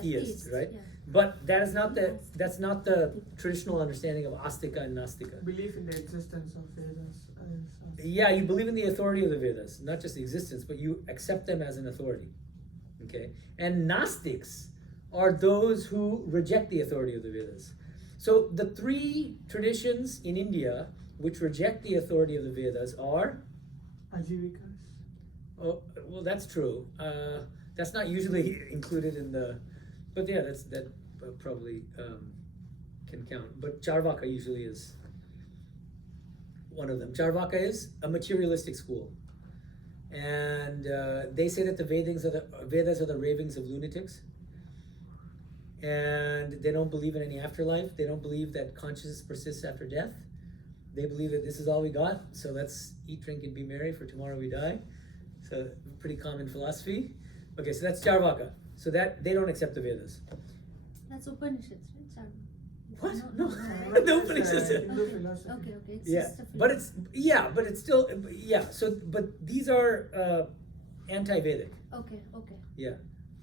theist, right? Yeah. But that's not the traditional understanding of Astika and Nastika. Belief in the existence of Vedas. Yeah, you believe in the authority of the Vedas, not just the existence, but you accept them as an authority. Okay? And Gnostics are those who reject the authority of the Vedas. So the 3 traditions in India which reject the authority of the Vedas are... Ajivikas. Oh, well, that's true. That's not usually included in the... But yeah, that probably can count. But Charvaka usually is one of them. Charvaka is a materialistic school. And they say that the Vedas are the ravings of lunatics. And they don't believe in any afterlife. They don't believe that consciousness persists after death. They believe that this is all we got, so let's eat, drink, and be merry, for tomorrow we die. So, pretty common philosophy. Okay, so that's Charvaka. So that they don't accept the Vedas. That's Upanishads, right? Sorry. What? No. No Upanishads. Hindu Okay. philosophy. Okay. It's Yeah, just a but it's still So, but these are anti-Vedic. Okay. Yeah,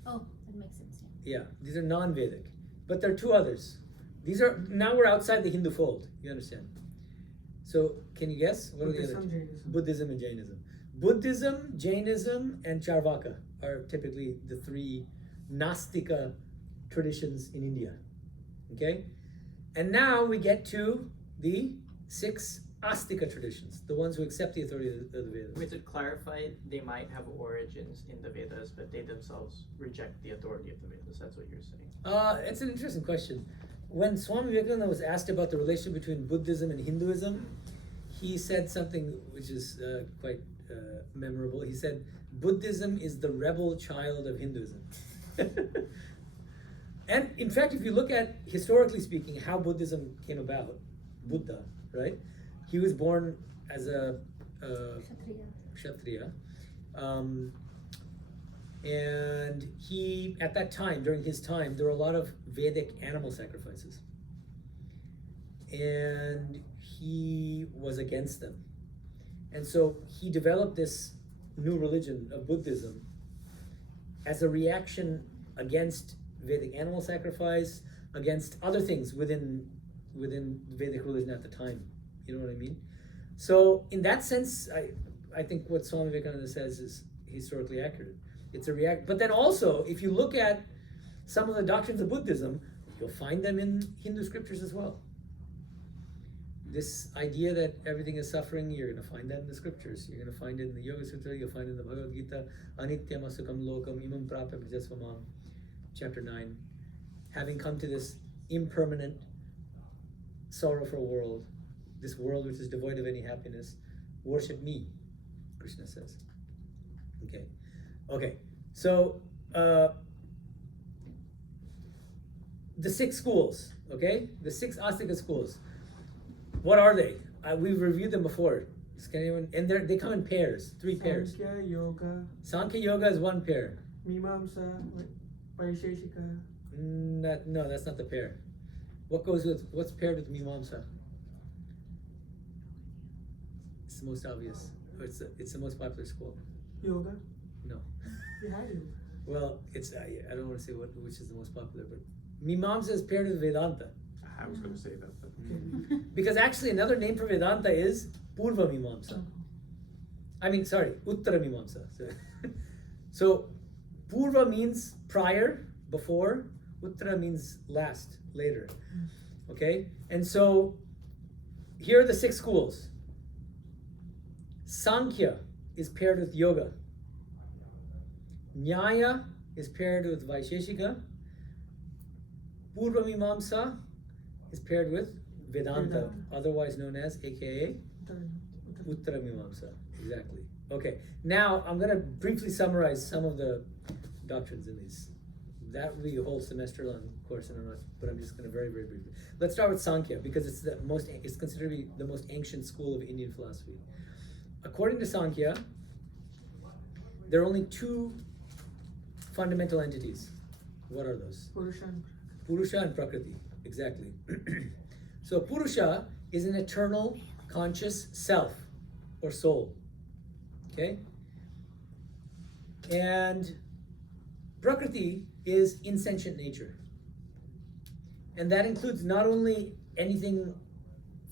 Oh, that makes sense. yeah. These are non-Vedic, but there are 2 others. These are now we're outside the Hindu fold. You understand? So, can you guess? What are the other Buddhism, 2? Jainism. Buddhism and Jainism. Buddhism, Jainism, and Charvaka are typically the 3 Nastika traditions in India. Okay? And now we get to the 6 Astika traditions, the ones who accept the authority of the Vedas. Wait, to clarify, they might have origins in the Vedas, but they themselves reject the authority of the Vedas. That's what you're saying. It's an interesting question. When Swami Medhananda was asked about the relationship between Buddhism and Hinduism, he said something which is quite memorable. He said, Buddhism is the rebel child of Hinduism. And in fact, if you look at, historically speaking, how Buddhism came about, Buddha, right? He was born as a Kshatriya. And he, at that time, during his time, there were a lot of Vedic animal sacrifices. And he was against them. And so he developed this new religion of Buddhism as a reaction against Vedic animal sacrifice, against other things within Vedic religion at the time. You know what I mean? So in that sense, I think what Swami Medhananda says is historically accurate. It's a but then also, if you look at some of the doctrines of Buddhism, you'll find them in Hindu scriptures as well. This idea that everything is suffering, you're going to find that in the scriptures. You're going to find it in the Yoga Sutra, you'll find it in the Bhagavad Gita, Anityam asukam lokam imam prapya prijasvamam, chapter 9. Having come to this impermanent, sorrowful world, this world which is devoid of any happiness, worship me, Krishna says. Okay, so the 6 schools, okay? The 6 Astika schools. What are they? We've reviewed them before. Can anyone, and they come in pairs, 3 pairs. Sankhya Yoga. Sankhya Yoga is 1 pair. Mimamsa, Vaisheshika. No, that's not the pair. What's paired with Mimamsa? It's the most obvious. It's the most popular school. Yoga. No. We had yoga. Well, it's I don't want to say which is the most popular, but Mimamsa is paired with Vedanta. I was going to say that. But Because actually another name for Vedanta is Purva Mimamsa. Uttara Mimamsa. So Purva means prior, before. Uttara means last, later. Okay? And so here are the 6 schools. Sankhya is paired with yoga. Nyaya is paired with Vaisheshika. Purva Mimamsa is paired with Vedanta, otherwise known as, aka Uttara Mimamsa. Exactly. Okay, now I'm going to briefly summarize some of the doctrines in these. That would be a whole semester-long course, but I'm just going to very, very briefly. Let's start with Sankhya, because it's considered to be the most ancient school of Indian philosophy. According to Sankhya, there are only 2 fundamental entities. What are those? Purusha and Prakriti. Exactly. So Purusha is an eternal, conscious self or soul. Okay? And Prakriti is insentient nature. And that includes not only anything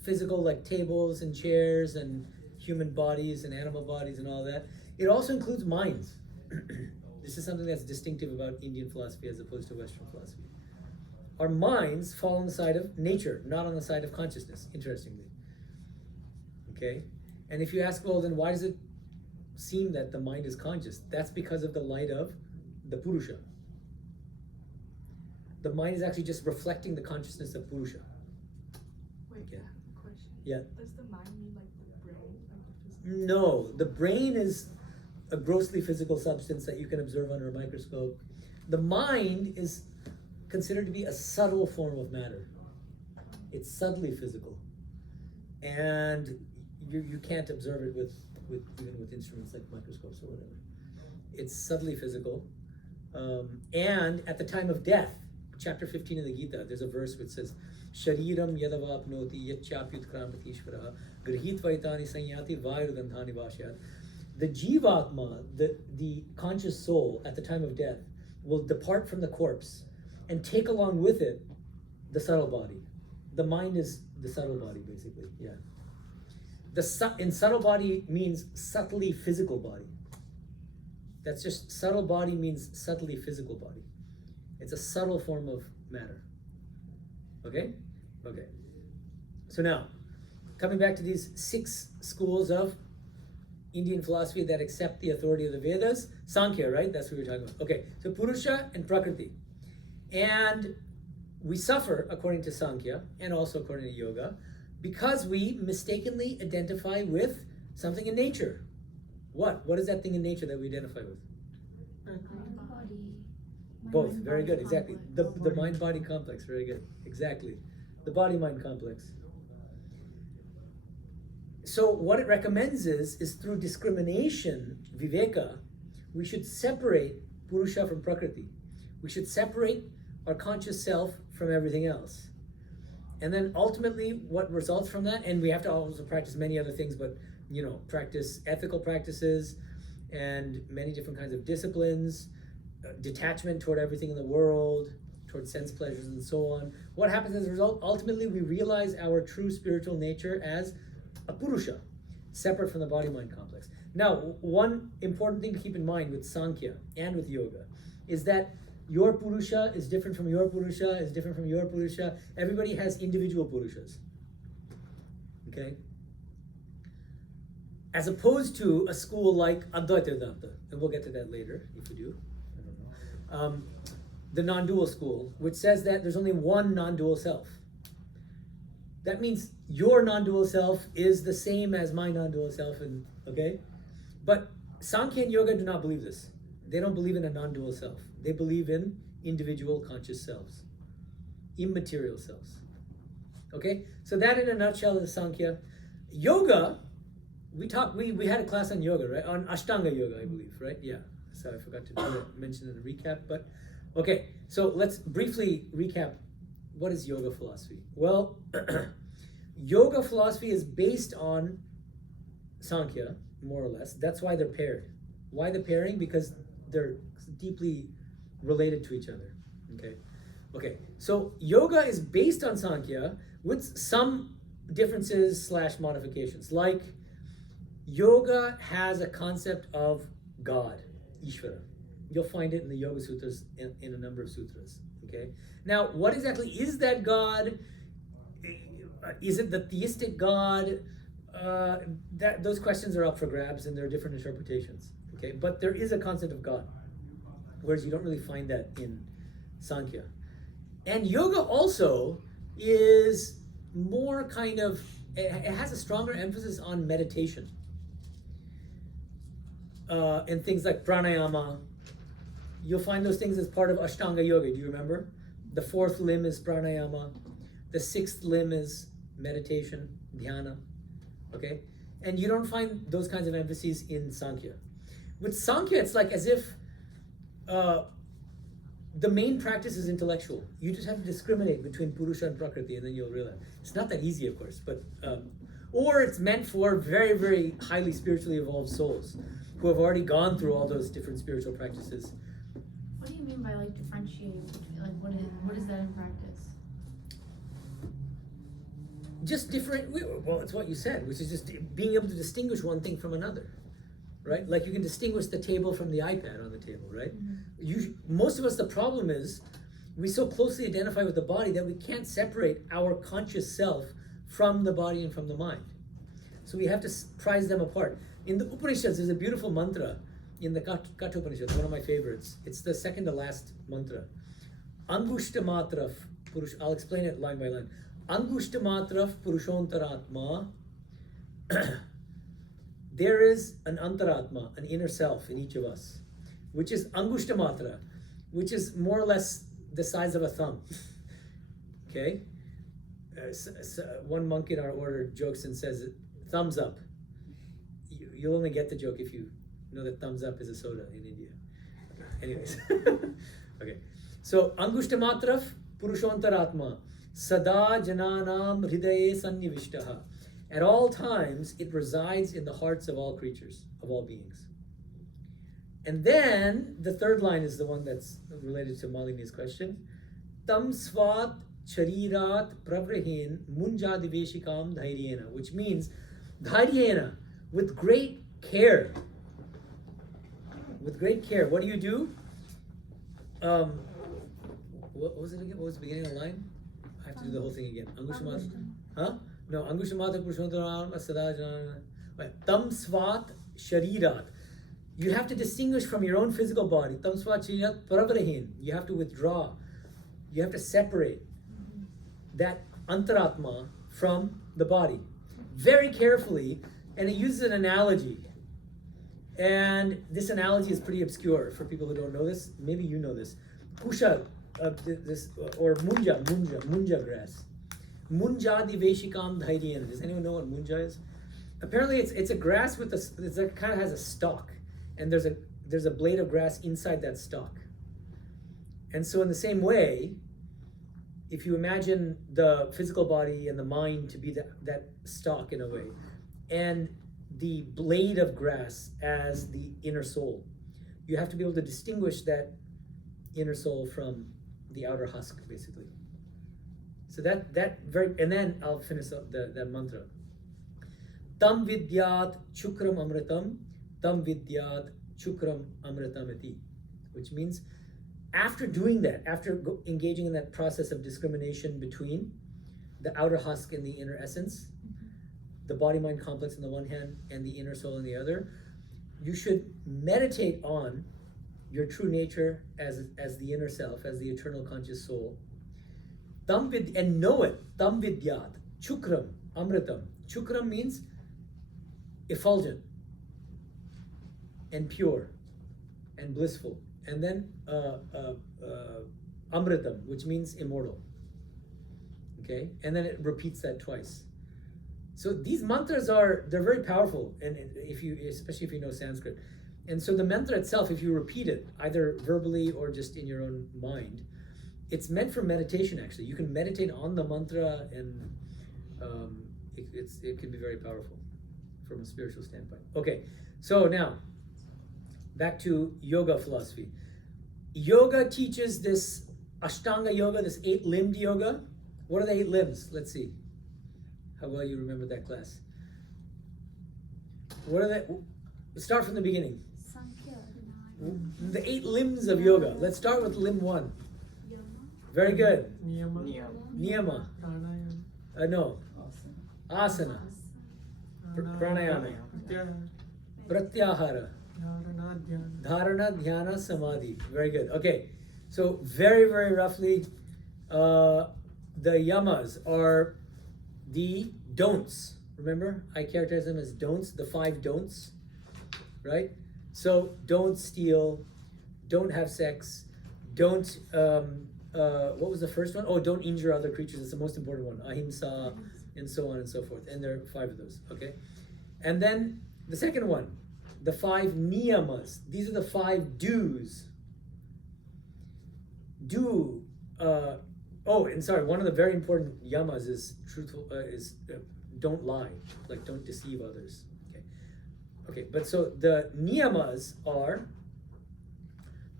physical like tables and chairs and human bodies and animal bodies and all that. It also includes minds. This is something that's distinctive about Indian philosophy as opposed to Western philosophy. Our minds fall on the side of nature, not on the side of consciousness, interestingly. Okay? And if you ask, well, then why does it seem that the mind is conscious? That's because of the light of the Purusha. The mind is actually just reflecting the consciousness of Purusha. Wait, Okay. I have a question. Yeah. Does the mind mean like the brain? Like the physical? No, the brain is a grossly physical substance that you can observe under a microscope. The mind is considered to be a subtle form of matter. It's subtly physical. And you can't observe it even with instruments like microscopes or whatever. It's subtly physical. And at the time of death, chapter 15 of the Gita, there's a verse which says, Shariram yadavapnoti yachapyut kramratishvara grihitvaitani sanyati vayurgandhani vashyat. The jivatma, the conscious soul at the time of death, will depart from the corpse and take along with it the subtle body. The mind is the subtle body, basically, yeah. In subtle body means subtly physical body. That's just, subtle body means subtly physical body. It's a subtle form of matter. Okay? Okay. So now, coming back to these 6 schools of Indian philosophy that accept the authority of the Vedas, Sankhya, right? That's what we're talking about. Okay, so Purusha and Prakriti. And we suffer, according to Sankhya, and also according to Yoga, because we mistakenly identify with something in nature. What? What is that thing in nature that we identify with? Mind, body. Both. Mind, Very body good. Exactly. complex. The mind-body complex. Very good. Exactly. The body-mind complex. So what it recommends is through discrimination, viveka, we should separate Purusha from Prakriti. We should separate our conscious self from everything else. And then ultimately what results from that, and we have to also practice many other things, but practice ethical practices and many different kinds of disciplines, detachment toward everything in the world, toward sense pleasures and so on. What happens as a result? Ultimately we realize our true spiritual nature as a Purusha, separate from the body-mind complex. Now, one important thing to keep in mind with Sankhya and with yoga is that your Purusha is different from your Purusha, is different from your Purusha. Everybody has individual Purushas. Okay? As opposed to a school like Advaita Vedanta, and we'll get to that later, if we do. I don't know. The non-dual school, which says that there's only one non-dual self. That means your non-dual self is the same as my non-dual self, and okay? But Sankhya and Yoga do not believe this. They don't believe in a non-dual self. They believe in individual conscious selves, immaterial selves. Okay? So that in a nutshell is Sankhya. Yoga, we had a class on yoga, right? On Ashtanga yoga, I believe, right? Yeah. So I forgot to mention in the recap, but okay. So let's briefly recap. What is yoga philosophy? Well, yoga philosophy is based on Sankhya, more or less. That's why they're paired. Why the pairing? Because they're deeply related to each other. Okay. So yoga is based on Sankhya with some differences / modifications. Like yoga has a concept of God, Ishvara. You'll find it in the Yoga Sutras in a number of sutras. Okay. Now, what exactly is that God? Is it the theistic God? Those questions are up for grabs, and there are different interpretations. Okay, but there is a concept of God, whereas you don't really find that in Sankhya. And yoga also is more kind of, it has a stronger emphasis on meditation. And things like pranayama. You'll find those things as part of Ashtanga yoga. Do you remember? The fourth limb is pranayama. The sixth limb is meditation, dhyana. Okay? And you don't find those kinds of emphases in Sankhya. With Sankhya, it's like as if the main practice is intellectual. You just have to discriminate between Purusha and Prakriti, and then you'll realize. It's not that easy, of course, but or it's meant for very, very highly spiritually evolved souls who have already gone through all those different spiritual practices. What do you mean by differentiate? What is that in practice? Just different. Well, it's what you said, which is just being able to distinguish one thing from another, right? Like you can distinguish the table from the iPad on the table, right? Mm-hmm. Most of us, the problem is we so closely identify with the body that we can't separate our conscious self from the body and from the mind. So we have to prize them apart. In the Upanishads, there's a beautiful mantra in the Katha Upanishads, one of my favorites. It's the second to last mantra. Angushta Purush. I'll explain it line by line. Angushta matraf Purushontaratma. There is an antaratma, an inner self in each of us, which is Angushta matra, which is more or less the size of a thumb. Okay? One monk in our order jokes and says, thumbs up. You'll only get the joke if you know that thumbs up is a soda in India. Anyways. Okay. So, Angushta matraf Purushontaratma. Sada jananam hridaye sannivishtaha. At all times, it resides in the hearts of all creatures, of all beings. And then, the third line is the one that's related to Malini's question. Tam svat sharirat pravrahin munjadiveshikam dhairyena, which means dhairyena, with great care. With great care. What do you do? What was it again? What was the beginning of the line? I have to do the whole thing again. Angushamata. Huh? No, Angushamata Purushontaram Asadajana. Tam svat sharirat. You have to distinguish from your own physical body. Tam svat sharirat pravrahin. You have to withdraw. You have to separate that antaratma from the body. Very carefully, and it uses an analogy. And this analogy is pretty obscure for people who don't know this. Maybe you know this. Kusha, or munja grass. Munja diveshikam dhairyan. Does anyone know what munja is? Apparently, it's a grass with it kind of has a stalk, and there's a blade of grass inside that stalk. And so, in the same way, if you imagine the physical body and the mind to be that stalk in a way, and the blade of grass as the inner soul, you have to be able to distinguish that inner soul from the outer husk, basically. So and then I'll finish up that mantra. Tam vidyat chukram amritam, tam vidyat chukram amritamati, which means after doing that, after engaging in that process of discrimination between the outer husk and the inner essence, the body-mind complex on the one hand and the inner soul on the other, you should meditate on your true nature as the inner self, as the eternal conscious soul. And know it. Tam vidyat, chukram, amritam. Chukram means effulgent and pure and blissful. And then amritam, which means immortal. Okay? And then it repeats that twice. So these mantras they're very powerful, and especially if you know Sanskrit. And so the mantra itself, if you repeat it, either verbally or just in your own mind, it's meant for meditation, actually. You can meditate on the mantra, and it can be very powerful from a spiritual standpoint. Okay, so now, back to yoga philosophy. Yoga teaches this Ashtanga yoga, this 8-limbed yoga. What are the 8 limbs? Let's see. How well you remember that class. What are they? Let's start from the beginning. The 8 limbs of yoga. Let's start with limb 1. Very good. Niyama. Pranayama. No. Asana. Pranayama. Pratyahara. Dharana, dhyana, samadhi. Very good. Okay. So very, very roughly, the yamas are the don'ts. Remember, I characterize them as don'ts, the 5 don'ts, right? So don't steal, don't have sex, don't, what was the first one? Oh, don't injure other creatures. It's the most important one. Ahimsa, and so on and so forth. And there are 5 of those, okay? And then the second one, the 5 niyamas. These are the 5 do's. One of the very important yamas is don't lie, like don't deceive others. Okay, but so the niyamas are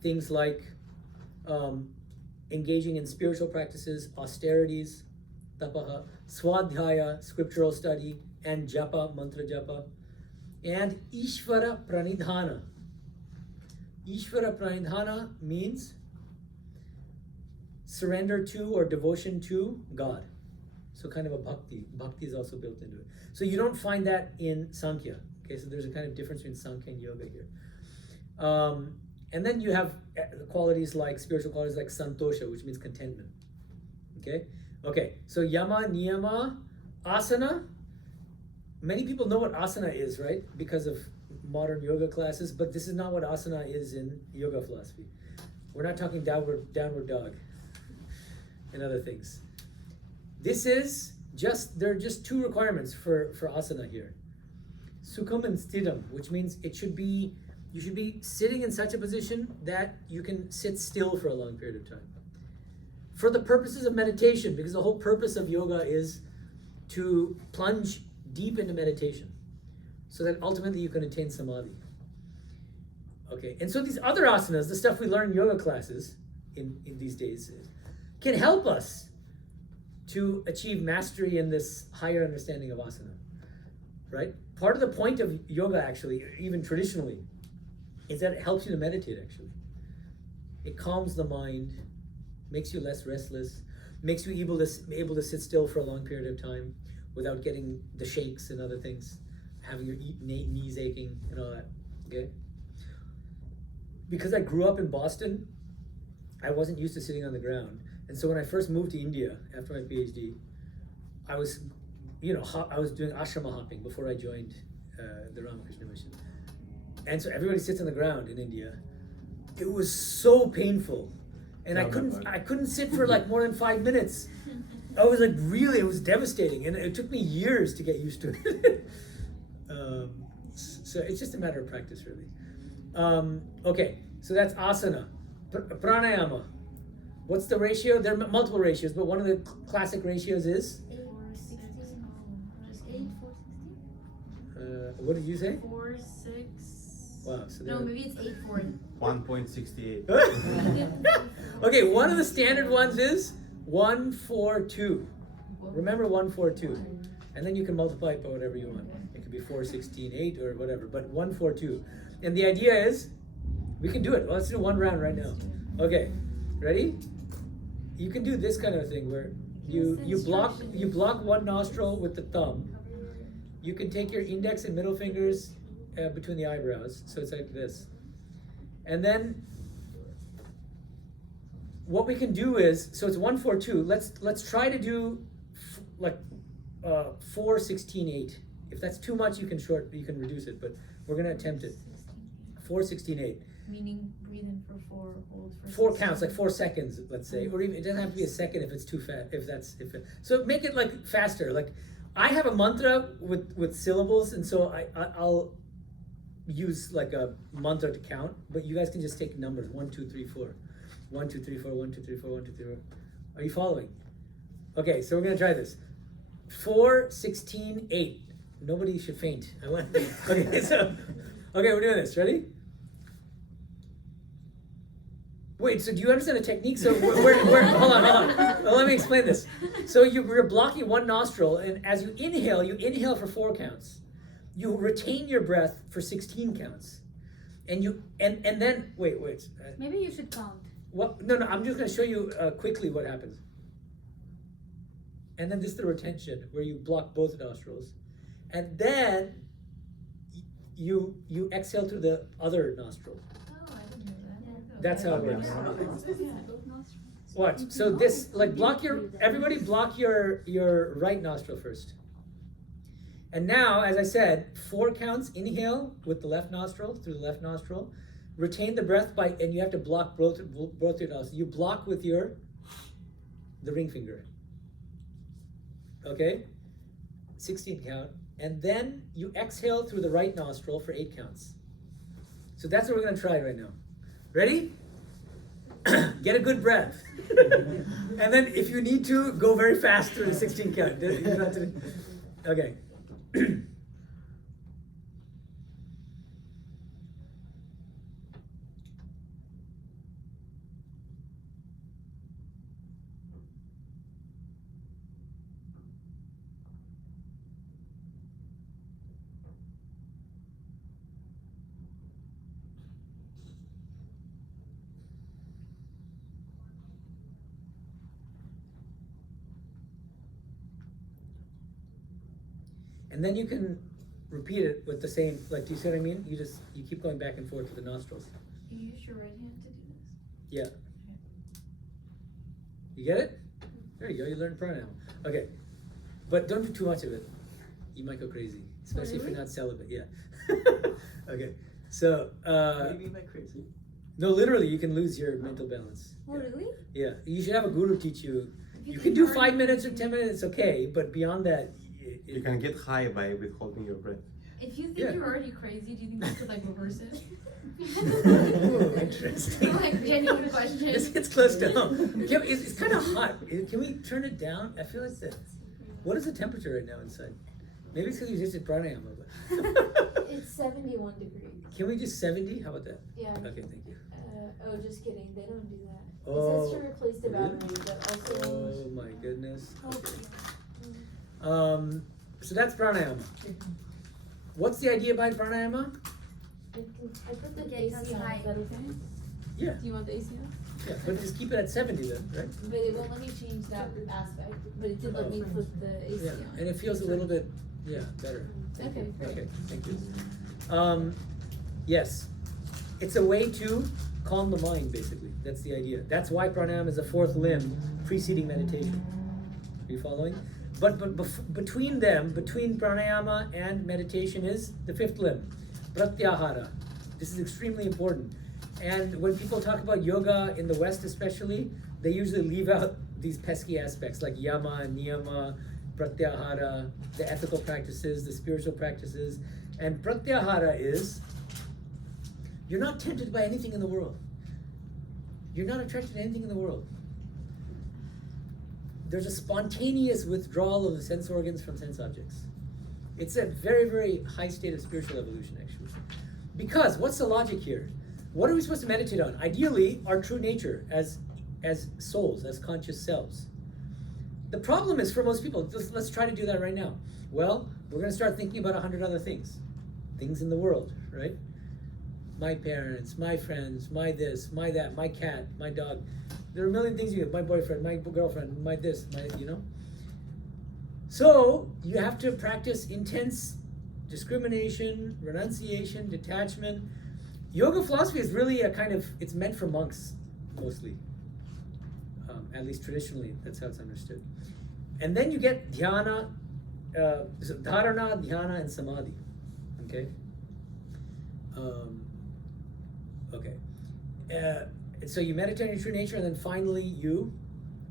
things like engaging in spiritual practices, austerities, tapaha, swadhyaya, scriptural study, and japa, mantra japa, and Ishvara pranidhana. Ishvara pranidhana means surrender to or devotion to God. So kind of a bhakti. Bhakti is also built into it. So you don't find that in Sankhya. Okay, so there's a kind of difference between Sankhya and Yoga here. And then you have qualities like, spiritual qualities like santosha, which means contentment. Okay, so yama, niyama, asana. Many people know what asana is, right? Because of modern yoga classes, but this is not what asana is in yoga philosophy. We're not talking downward dog and other things. There are just 2 requirements for asana here. Sukham and sthitam, which means you should be sitting in such a position that you can sit still for a long period of time. For the purposes of meditation, because the whole purpose of yoga is to plunge deep into meditation so that ultimately you can attain samadhi. Okay, and so these other asanas, the stuff we learn in yoga classes in these days, can help us to achieve mastery in this higher understanding of asana, right? Part of the point of yoga, actually, even traditionally, is that it helps you to meditate, actually. It calms the mind, makes you less restless, makes you able to sit still for a long period of time without getting the shakes and other things, having your knees aching and all that, okay? Because I grew up in Boston, I wasn't used to sitting on the ground. And so when I first moved to India after my PhD, I was doing ashrama hopping before I joined the Ramakrishna mission. and so everybody sits on the ground in India. It was so painful, and I couldn't sit for like more than 5 minutes. I was like, really, it was devastating, and it took me years to get used to it. So it's just a matter of practice, really. Okay, so that's asana. Pranayama. What's the ratio? There are multiple ratios, but one of the classic ratios is? 8, 4, 16. What did you say? 4, 6. Wow. So No, maybe it's 8, 4. 1.68. Okay, one of the standard ones is 1, 4, 2. Remember 1, 4, 2. And then you can multiply it by whatever you want. It could be 4, 16, 8 or whatever, but 1, 4, 2. And the idea is, we can do it. Well, let's do one round right now. Okay, ready? You can do this kind of thing where you block one nostril with the thumb. You can take your index and middle fingers between the eyebrows, so it's like this. And then what we can do is, so it's 1, 4, 2. Let's try to do 4, 16, 8. If that's too much, you can reduce it, but we're gonna attempt it. 4, 16, 8. Meaning breathe in for 4, hold for 4 16. counts, like 4 seconds, let's say, or even it doesn't have to be a second if it's too fast. So make it like faster. Like I have a mantra with syllables, and so I'll use like a mantra to count, but you guys can just take numbers 1, 2, 3, 4, 1, 2, 3, 4, 1, 2, 3, 4, 1, 2, 3, 4. Are you following? Okay, so we're gonna try this. 4, 16, 8. Nobody should faint. Okay, we're doing this. Ready? Wait, so do you understand the technique? So hold on. Well, let me explain this. So you're blocking one nostril, and as you inhale for 4 counts. You retain your breath for 16 counts. And then wait. Maybe you should count. What? No, I'm just going to show you quickly what happens. And then this is the retention, where you block both nostrils. And then you exhale through the other nostril. That's how it works. What? So this, like, everybody block your right nostril first. And now, as I said, 4 counts, inhale with the left nostril, through the left nostril. Retain the breath and you have to block both your nostrils. You block with the ring finger. Okay? 16 count. And then you exhale through the right nostril for 8 counts. So that's what we're going to try right now. Ready? Get a good breath. And then if you need to, go very fast through the 16 count. Okay. And then you can repeat it with the same, like, do you see what I mean? You keep going back and forth with the nostrils. You use your right hand to do this? Yeah. You get it? There you go, you learned pranayama. Okay. But don't do too much of it. You might go crazy. Especially if you're not celibate, yeah. Okay. So What do you mean by crazy? no, literally you can lose your mental balance. Oh, really? Yeah. You should have a guru teach you. You can do 5 minutes or 10 minutes, it's okay, but beyond that You can get high by withholding your breath. If you think Yeah. you're already crazy, do you think you could like reverse it? Ooh, interesting. Like genuine question. This gets close to home. It's kind of hot. Can we turn it down? I feel like that. What is the temperature right now inside? Maybe it's because you just did pranayama. But It's 71 degrees. can we just 70? How about that? Yeah. Okay, thank you. Oh, just kidding. They don't do that. Oh, It says to replace the really? battery, but also. Oh my goodness. Okay. So that's pranayama. What's the idea behind pranayama? I put the Get AC us on. high. Is that okay? Yeah, Do you want the AC on? yeah. But just keep it at 70 then, right? But it won't let me change that aspect. But it did let me put the AC Yeah, on. and it feels a little bit, better. Okay, great. Okay, thank you. Yes, it's a way to calm the mind, basically. That's the idea. That's why pranayama is the 4th limb preceding meditation. Are you following? But between pranayama and meditation is the 5th limb, pratyahara, This is extremely important. And when people talk about yoga in the West especially, they usually leave out these pesky aspects like yama, niyama, pratyahara, the ethical practices, the spiritual practices. And pratyahara is, you're not tempted by anything in the world. You're not attracted to anything in the world. There's a spontaneous withdrawal of the sense organs from sense objects. It's a very, very high state of spiritual evolution, actually. Because, what's the logic here? What are we supposed to meditate on? Ideally, our true nature as souls, as conscious selves. The problem is for most people, let's try to do that right now. Well, we're going to start thinking about 100 other things. Things in the world, right? My parents, my friends, my this, my that, my cat, my dog. There are a million things you do. My boyfriend, my girlfriend, my this, my, you know. So you have to practice intense discrimination, renunciation, detachment. Yoga philosophy is really a kind of, it's meant for monks, mostly. At least traditionally, that's how it's understood. And then you get dhyana, dharana, dhyana, and samadhi. Okay? So you meditate on your true nature, and then finally you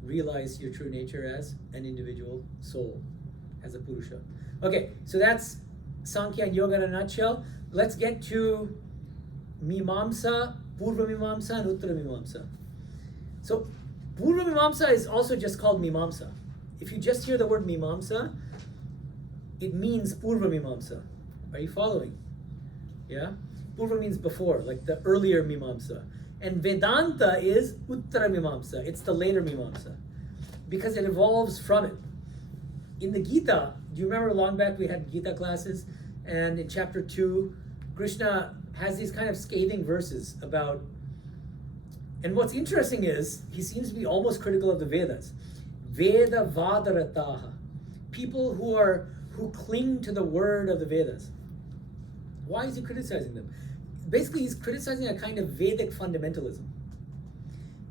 realize your true nature as an individual soul, as a Purusha. Okay, so that's Sankhya and Yoga in a nutshell. Let's get to Mimamsa, Purva Mimamsa, and Uttara Mimamsa. So Purva Mimamsa is also just called Mimamsa. If you just hear the word Mimamsa, it means Purva Mimamsa. Are you following? Yeah? Purva means before, like the earlier Mimamsa. And Vedanta is Uttara Mimamsa. It's the later Mimamsa. Because it evolves from it. In the Gita, do you remember long back we had Gita classes? And in chapter 2, Krishna has these kind of scathing verses about, and what's interesting is, he seems to be almost critical of the Vedas. Veda Vadarataha. People who cling to the word of the Vedas. Why is he criticizing them? Basically, he's criticizing a kind of Vedic fundamentalism.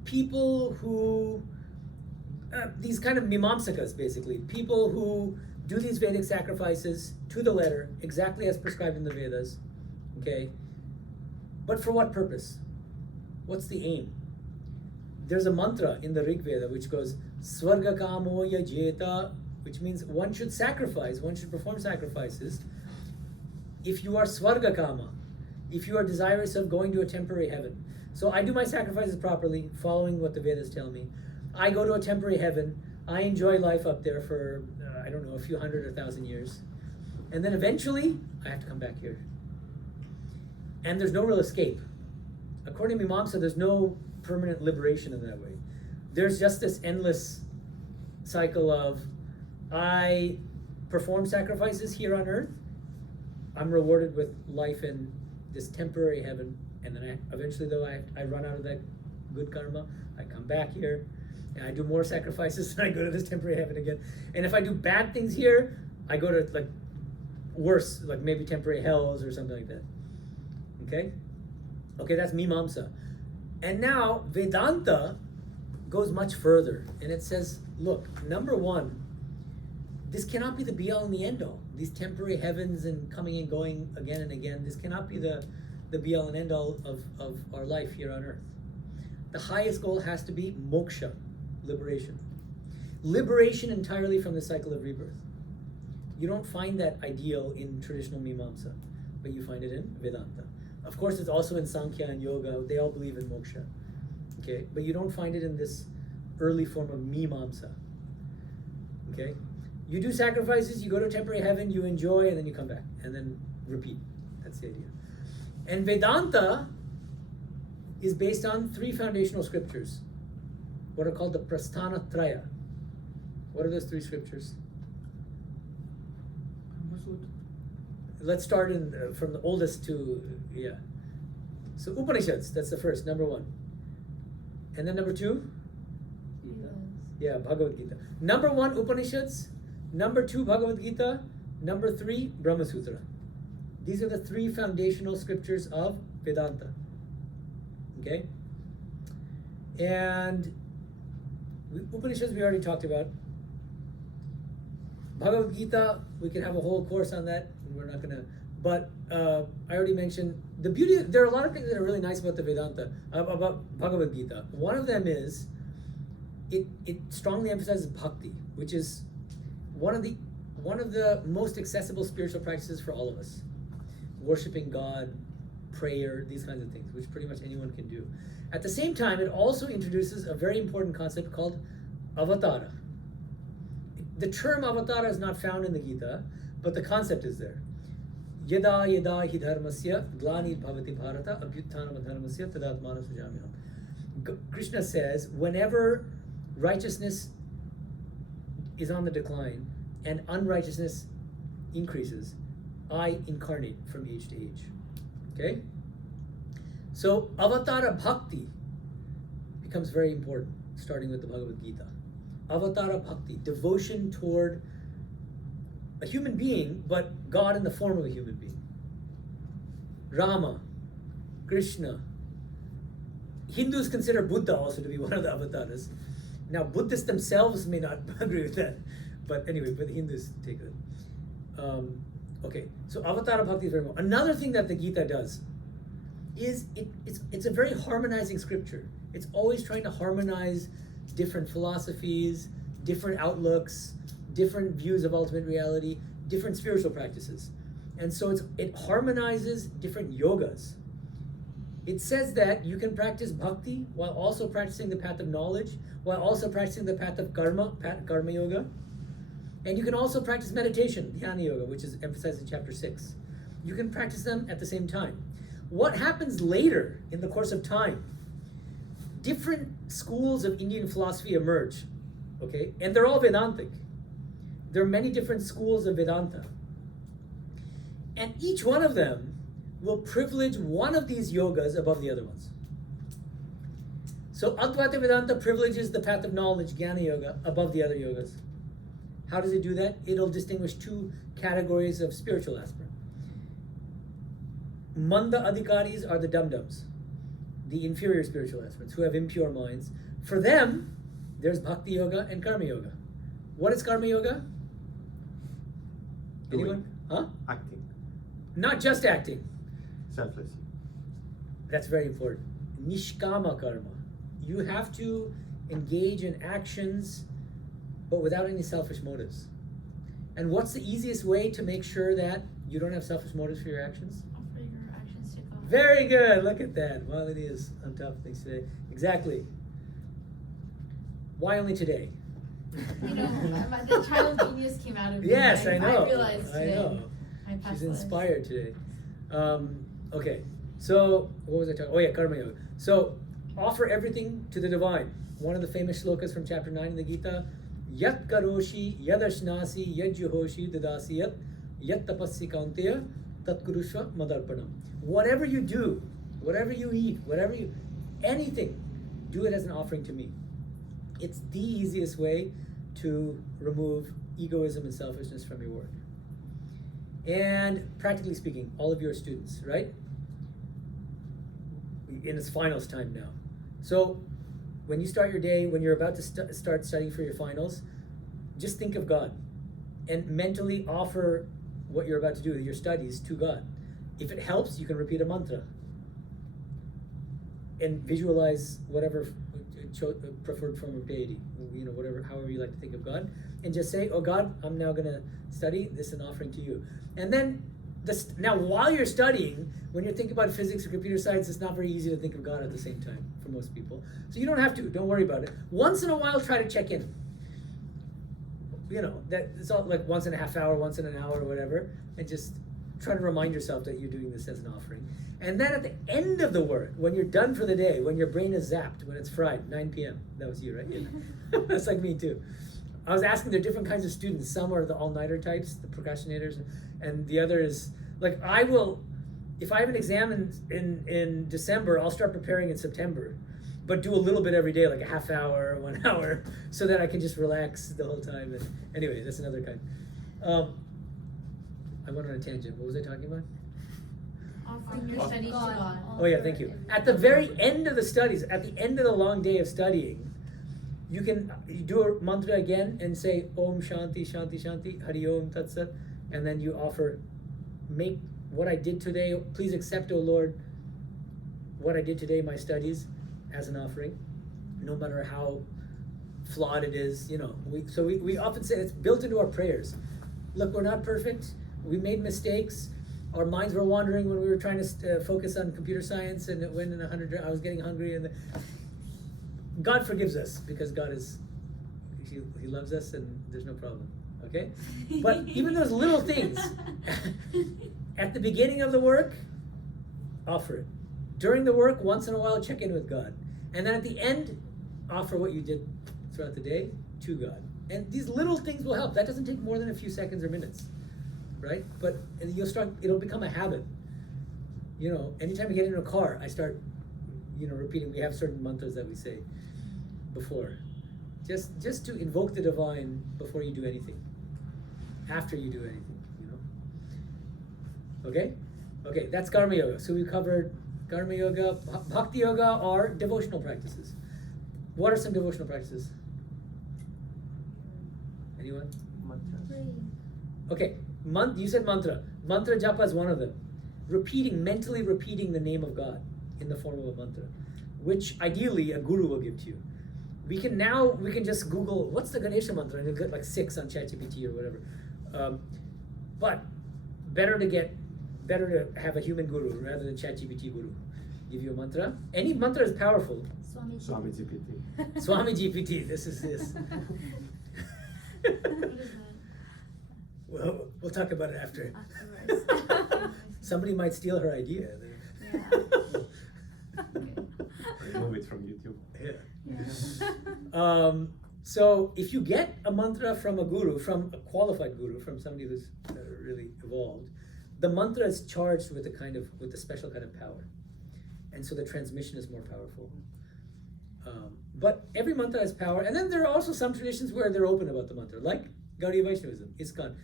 People who, these kind of mimamsakas, basically, people who do these Vedic sacrifices to the letter, exactly as prescribed in the Vedas, okay? But for what purpose? What's the aim? There's a mantra in the Rig Veda which goes, Swarga kamo yajeta, which means one should sacrifice, one should perform sacrifices if you are Swarga kama, if you are desirous of going to a temporary heaven. So I do my sacrifices properly, following what the Vedas tell me. I go to a temporary heaven. I enjoy life up there for, I don't know, a few hundred or 1,000 years. And then eventually, I have to come back here. And there's no real escape. According to Mimamsa, there's no permanent liberation in that way. There's just this endless cycle of, I perform sacrifices here on earth. I'm rewarded with life in this temporary heaven, and then eventually, though, I run out of that good karma. I come back here, and I do more sacrifices, and I go to this temporary heaven again. And if I do bad things here, I go to like worse, like maybe temporary hells or something like that. Okay, that's Mimamsa. And now Vedanta goes much further, and it says, look, number one, this cannot be the be-all and the end-all. These temporary heavens and coming and going again and again, this cannot be the be-all and end-all of our life here on earth. The highest goal has to be moksha, liberation. Liberation entirely from the cycle of rebirth. You don't find that ideal in traditional Mimamsa, but you find it in Vedanta. Of course, it's also in Sankhya and Yoga. They all believe in moksha. Okay, but you don't find it in this early form of Mimamsa. Okay? You do sacrifices, you go to temporary heaven, you enjoy, and then you come back, and then repeat. That's the idea. And Vedanta is based on 3 foundational scriptures, what are called the Prasthana Traya. What are those 3 scriptures? Let's start from the oldest to, yeah. So Upanishads, that's the first, number 1. And then number 2? Yeah, Bhagavad Gita. Number 1, Upanishads. Number 2, Bhagavad Gita. Number 3, Brahma Sutra. These are the 3 foundational scriptures of Vedanta. Okay? And Upanishads we already talked about. Bhagavad Gita, we can have a whole course on that. We're not going to But I already mentioned the beauty. There are a lot of things that are really nice about the Vedanta, about Bhagavad Gita. One of them is it strongly emphasizes bhakti, which is one of the most accessible spiritual practices for all of us. Worshipping God, prayer, these kinds of things, which pretty much anyone can do. At the same time, it also introduces a very important concept called avatara. The term avatara is not found in the Gita, but the concept is there. Yada yada hi dharmasya glani bhavati bharata abhyutthana dharmasya tadatmana sujamyam. Krishna says, whenever righteousness is on the decline and unrighteousness increases, I incarnate from age to age. Okay? So avatara bhakti becomes very important, starting with the Bhagavad Gita. Avatara bhakti, devotion toward a human being, but God in the form of a human being. Rama, Krishna. Hindus consider Buddha also to be one of the avatars. Now, Buddhists themselves may not agree with that, but anyway, but the Hindus take it. Okay, so avatara bhakti is very important. Another thing that the Gita does is it's a very harmonizing scripture. It's always trying to harmonize different philosophies, different outlooks, different views of ultimate reality, different spiritual practices. And so it harmonizes different yogas. It says that you can practice bhakti while also practicing the path of knowledge, while also practicing the path of karma yoga. And you can also practice meditation, dhyana yoga, which is emphasized in chapter 6. You can practice them at the same time. What happens later in the course of time? Different schools of Indian philosophy emerge, okay? And they're all Vedantic. There are many different schools of Vedanta. And each one of them will privilege one of these yogas above the other ones. So Advaita Vedanta privileges the path of knowledge, Jnana Yoga, above the other yogas. How does it do that? It'll distinguish two categories of spiritual aspirant. Manda Adhikaris are the dum-dums, the inferior spiritual aspirants who have impure minds. For them, there's Bhakti Yoga and Karma Yoga. What is Karma Yoga? Anyone? Huh? Acting. Not just acting. Selfless. That's very important. Nishkama karma. You have to engage in actions, but without any selfish motives. And what's the easiest way to make sure that you don't have selfish motives for your actions? Offer your actions to God. Very good. Look at that. Malini is on top of things today. Exactly. Why only today? You know, the child genius came out of me. Yes, I know. I realized today. I know. My past She's lives. inspired today. Okay, so what was I talking? Oh yeah, Karma Yoga. So offer everything to the divine. One of the famous shlokas from chapter 9 in the Gita: Yat karoshi, yad ashnasi, yad juhoshi, dadasi yat tapassi kaunteya, tat kurushva madarpanam. Whatever you do, whatever you eat, anything, do it as an offering to me. It's the easiest way to remove egoism and selfishness from your work. And practically speaking, all of you are students, right? In its finals time now. So when you start your day, when you're about to start studying for your finals, just think of God and mentally offer what you're about to do, your studies, to God. If it helps, you can repeat a mantra and visualize whatever preferred form of deity, you know, whatever, however you like to think of God, and just say, oh God, I'm now going to study this is an offering to you. And then now while you're studying, when you're thinking about physics or computer science, it's not very easy to think of God at the same time for most people. So you don't have to, don't worry about it. Once in a while, try to check in. You know, that it's all like once in a half hour, once in an hour, or whatever, and just try to remind yourself that you're doing this as an offering. And then at the end of the work, when you're done for the day, when your brain is zapped, when it's fried, 9 p.m. That was you, right? Yeah. That's like me too. I was asking, there are different kinds of students. Some are the all-nighter types, the procrastinators, and the other is, like, I will, if I have an exam in December, I'll start preparing in September, but do a little bit every day, like a half hour, 1 hour, so that I can just relax the whole time. And anyway, that's another kind. I went on a tangent. What was I talking about? Offering your studies to God. Oh yeah, thank you. At the very end of the studies, at the end of the long day of studying, you do a mantra again and say Om Shanti Shanti Shanti Hari Om Tat Sat, and then you offer, make what I did today, please accept, O Lord, what I did today, my studies, as an offering, no matter how flawed it is, you know. We often say it's built into our prayers. Look, we're not perfect. We made mistakes. Our minds were wandering when we were trying to focus on computer science, and it went in I was getting hungry, and God forgives us because God is, He loves us, and there's no problem. Okay? But even those little things, at the beginning of the work, offer it. During the work, once in a while, check in with God. And then at the end, offer what you did throughout the day to God. And these little things will help. That doesn't take more than a few seconds or minutes, right? But it'll become a habit. You know, anytime you get in a car, I start, repeating. We have certain mantras that we say before. Just to invoke the divine before you do anything. After you do anything, Okay? Okay, that's Karma Yoga. So we covered Karma Yoga, Bhakti Yoga, or devotional practices. What are some devotional practices? Anyone? Okay, you said mantra. Mantra japa is one of them. Mentally repeating the name of God in the form of a mantra, which ideally a guru will give to you. We can just Google, what's the Ganesha mantra? And you'll get like 6 on ChatGPT or whatever. But better to have a human guru rather than ChatGPT guru. Give you a mantra. Any mantra is powerful. Swami GPT. Swami GPT, this is this. What is that? Well, we'll talk about it after. Afterwards. Somebody might steal her idea. Remove it from YouTube. Yeah. So if you get a mantra from a guru, from a qualified guru, from somebody who's really evolved, the mantra is charged with a special kind of power, and so the transmission is more powerful. But every mantra has power, and then there are also some traditions where they're open about the mantra, like Gaudiya Vaishnavism, ISKCON,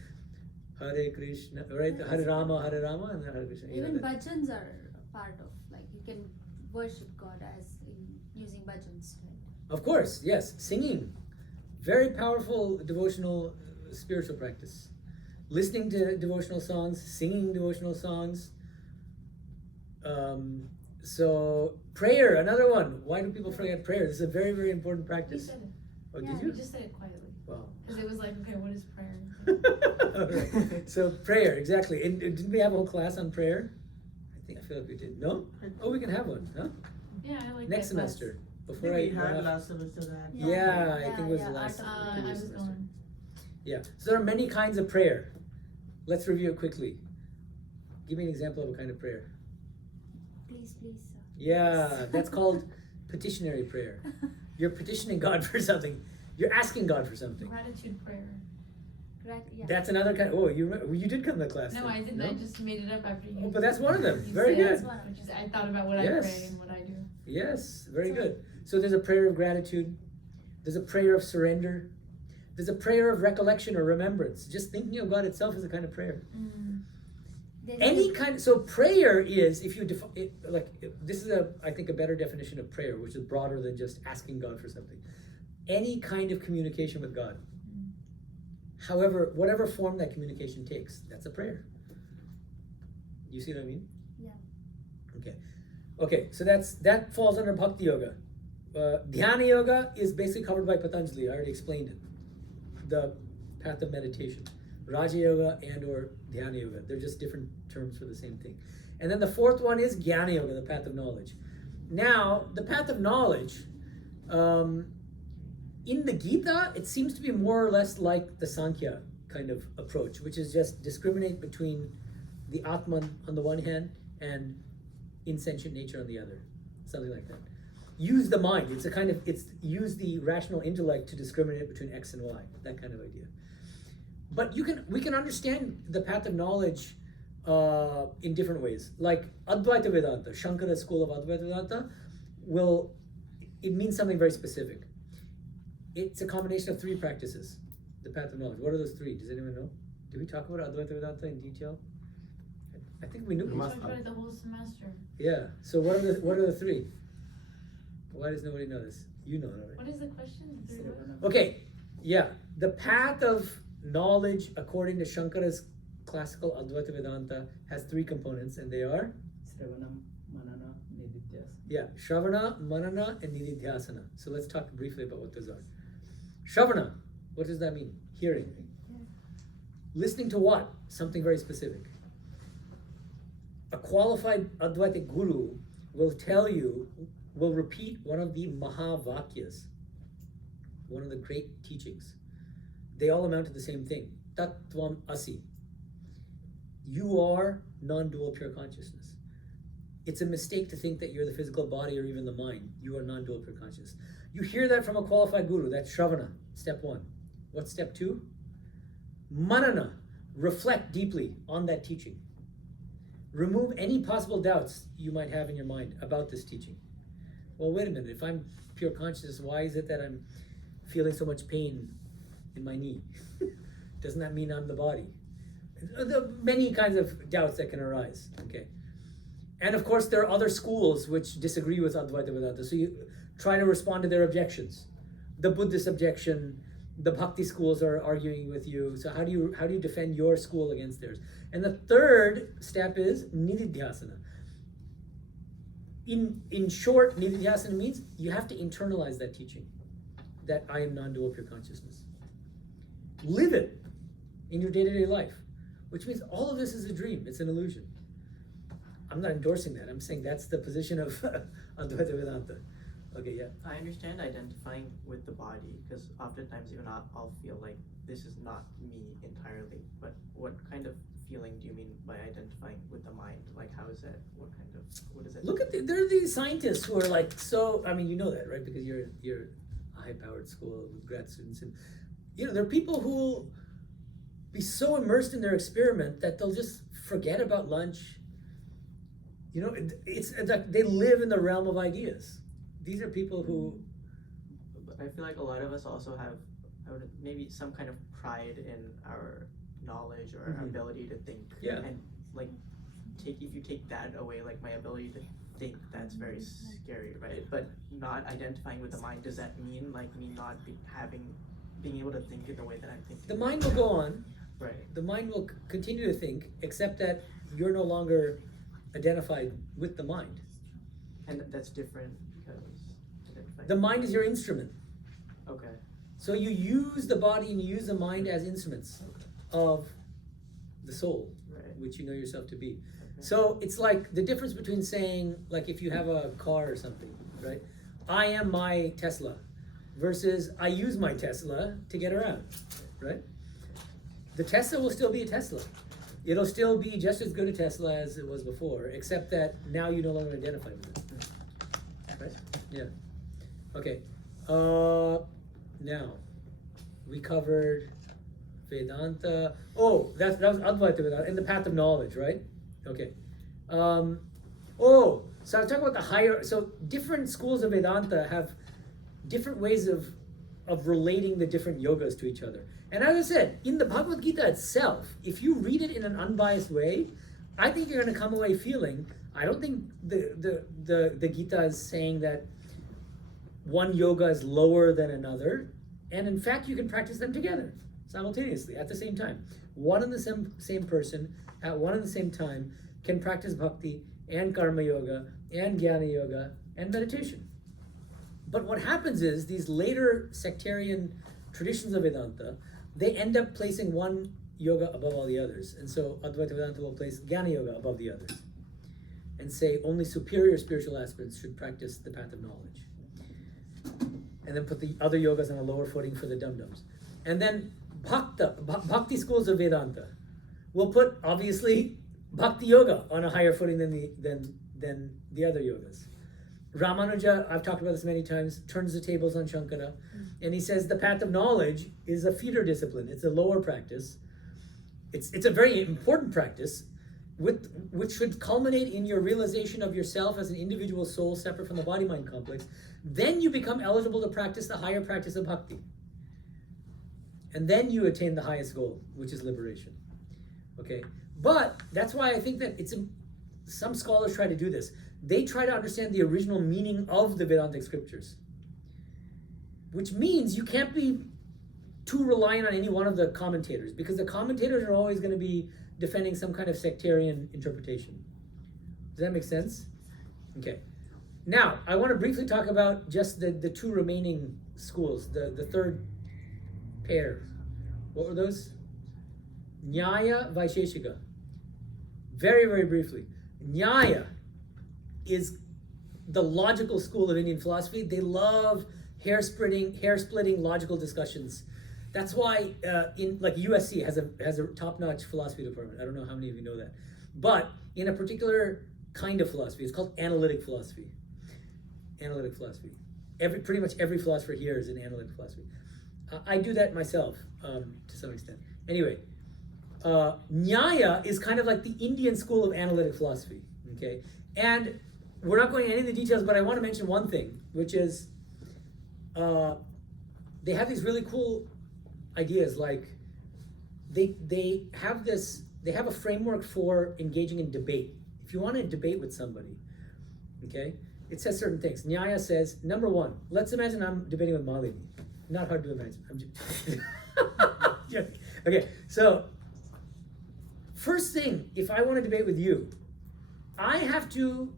Hare Krishna, right? Hare Rama, and then Hare Krishna. Even bhajans are a part of, like, you can worship God as using bhajans, right? Of course, yes. Singing, very powerful devotional spiritual practice. Listening to devotional songs, singing devotional songs. So prayer, another one. Why do people forget prayer? This is a very, very important We practice. said it. Oh, Yeah, did We you? just said it quietly. Wow. Because it was like, okay, what is prayer? Alright. So prayer, exactly. And didn't we have a whole class on prayer? I feel like we did. No? Oh, we can have one, huh? Yeah, I like Next that class. semester. I Before think we went had off. last semester that. Yeah, I think it was the yeah, last art of I previous was semester. going. Yeah. So there are many kinds of prayer. Let's review it quickly. Give me an example of a kind of prayer. Please, sir. Yeah, that's called petitionary prayer. You're petitioning God for something. You're asking God for something. Gratitude prayer. Yeah. That's another kind. Oh, you did come to class. No, then. I didn't. I just made it up after you. Oh, but that's one of them. you Very said good. it, which is, I thought about what I Yes. pray and what I do. Yes, very good. So there's a prayer of gratitude. There's a prayer of surrender. There's a prayer of recollection or remembrance. Just thinking of God itself is a kind of prayer. So prayer is, if you define it, this is I think a better definition of prayer, which is broader than just asking God for something. Any kind of communication with God. However, whatever form that communication takes, that's a prayer. You see what I mean? Yeah. Okay, so that falls under Bhakti Yoga. Dhyana Yoga is basically covered by Patanjali. I already explained it. The path of meditation. Raja Yoga and or Dhyana Yoga. They're just different terms for the same thing. And then the fourth one is Jnana Yoga, the path of knowledge. Now, the path of knowledge, in the Gita, it seems to be more or less like the Sankhya kind of approach, which is just discriminate between the Atman on the one hand and insentient nature on the other. Something like that. Use the mind. It's use the rational intellect to discriminate between X and Y. That kind of idea. But we can understand the path of knowledge in different ways. Like Advaita Vedanta, Shankara's school of Advaita Vedanta, it means something very specific. It's a combination of 3 practices, the path of knowledge. What are those 3? Does anyone know? Did we talk about Advaita Vedanta in detail? I think we knew. We talked about it the whole semester. Yeah. So what are the 3? Why does nobody know this? You know it, right? What is the question? The third one? Okay. Yeah. The path of knowledge according to Shankara's classical Advaita Vedanta has three components, and they are? Shravanam, Manana, Nididhyas. Yeah, Shravana, Manana, and Nididhyasana. So let's talk briefly about what those are. Shravana, what does that mean? Hearing. Listening to what? Something very specific. A qualified Advaita Guru will tell you, will repeat one of the Mahavakyas, one of the great teachings. They all amount to the same thing. Tattvam Asi. You are non-dual pure consciousness. It's a mistake to think that you're the physical body or even the mind. You are non-dual pure consciousness. You hear that from a qualified guru. That's Shravana, step one. What's step two? Manana. Reflect deeply on that teaching. Remove any possible doubts you might have in your mind about this teaching. Well, wait a minute. If I'm pure consciousness, why is it that I'm feeling so much pain in my knee? Doesn't that mean I'm the body? There are many kinds of doubts that can arise. Okay. And of course, there are other schools which disagree with Advaita Vedanta. So you try to respond to their objections. The Buddhist objection, the Bhakti schools are arguing with you. So how do you defend your school against theirs? And the third step is Nididhyasana. In short, Nididhyasana means you have to internalize that teaching, that I am non-dual pure consciousness. Live it in your day-to-day life, which means all of this is a dream. It's an illusion. I'm not endorsing that. I'm saying that's the position of Advaita Vedanta. Okay, yeah. I understand identifying with the body, because oftentimes even I'll feel like this is not me entirely. But what kind of feeling do you mean by identifying with the mind? Like, how is that? What is it? Look at there are these scientists who are like so. I mean, you know that, right? Because you're a high-powered school with grad students, and there are people who will be so immersed in their experiment that they'll just forget about lunch. It's like they live in the realm of ideas. These are people who. But I feel like a lot of us also have maybe some kind of pride in our knowledge or our ability to think. Yeah. And like, if you take that away, like my ability to think, that's very scary, right? But not identifying with the mind, does that mean like me not being able to think in the way that I'm thinking? The mind will go on. Right. The mind will continue to think, except that you're no longer identified with the mind. And that's different because The mind is your instrument. Okay. So you use the body and you use the mind as instruments of the soul, Right. which you know yourself to be. Okay. So it's like the difference between saying, like if you have a car or something, right? I am my Tesla versus I use my Tesla to get around, right? The Tesla will still be a Tesla. It'll still be just as good a Tesla as it was before, except that now you no longer identify with it. Right? Yeah. Okay. Now, we covered Vedanta. Oh, that was Advaita Vedanta, and the path of knowledge, right? Okay. So I was talking about the higher, so different schools of Vedanta have different ways of relating the different yogas to each other. And as I said, in the Bhagavad Gita itself, if you read it in an unbiased way, I think you're going to come away feeling, I don't think the Gita is saying that one yoga is lower than another. And in fact, you can practice them together simultaneously at the same time. One and the same person at one and the same time can practice bhakti and karma yoga and jnana yoga and meditation. But what happens is these later sectarian traditions of Vedanta, they end up placing one yoga above all the others. And so Advaita Vedanta will place jnana yoga above the others and say only superior spiritual aspirants should practice the path of knowledge. And then put the other yogas on a lower footing for the dum-dums. And then bhakti schools of Vedanta will put, obviously, bhakti yoga on a higher footing than the other yogas. Ramanuja, I've talked about this many times, turns the tables on Shankara, and he says the path of knowledge is a feeder discipline. It's a lower practice. It's a very important practice, which should culminate in your realization of yourself as an individual soul separate from the body-mind complex. Then you become eligible to practice the higher practice of bhakti. And then you attain the highest goal, which is liberation. Okay? But that's why I think that some scholars try to do this. They try to understand the original meaning of the Vedantic scriptures, which means you can't be too reliant on any one of the commentators, because the commentators are always going to be defending some kind of sectarian interpretation. Does that make sense? Okay. Now, I want to briefly talk about just the two remaining schools, the third pair. What were those? Nyaya, Vaisheshika. Very, very briefly. Nyaya is the logical school of Indian philosophy. They love hair-splitting logical discussions. That's why USC has a top-notch philosophy department. I don't know how many of you know that. But in a particular kind of philosophy, it's called analytic philosophy. Analytic philosophy. Pretty much every philosopher here is in analytic philosophy. I do that myself to some extent. Anyway, Nyaya is kind of like the Indian school of analytic philosophy. Okay, and we're not going into any of the details, but I want to mention one thing, which is they have these really cool ideas. Like they have a framework for engaging in debate. If you want to debate with somebody, okay, it says certain things. Nyaya says, number one, let's imagine I'm debating with Malini. Not hard to imagine. I'm just okay, so first thing, if I want to debate with you, I have to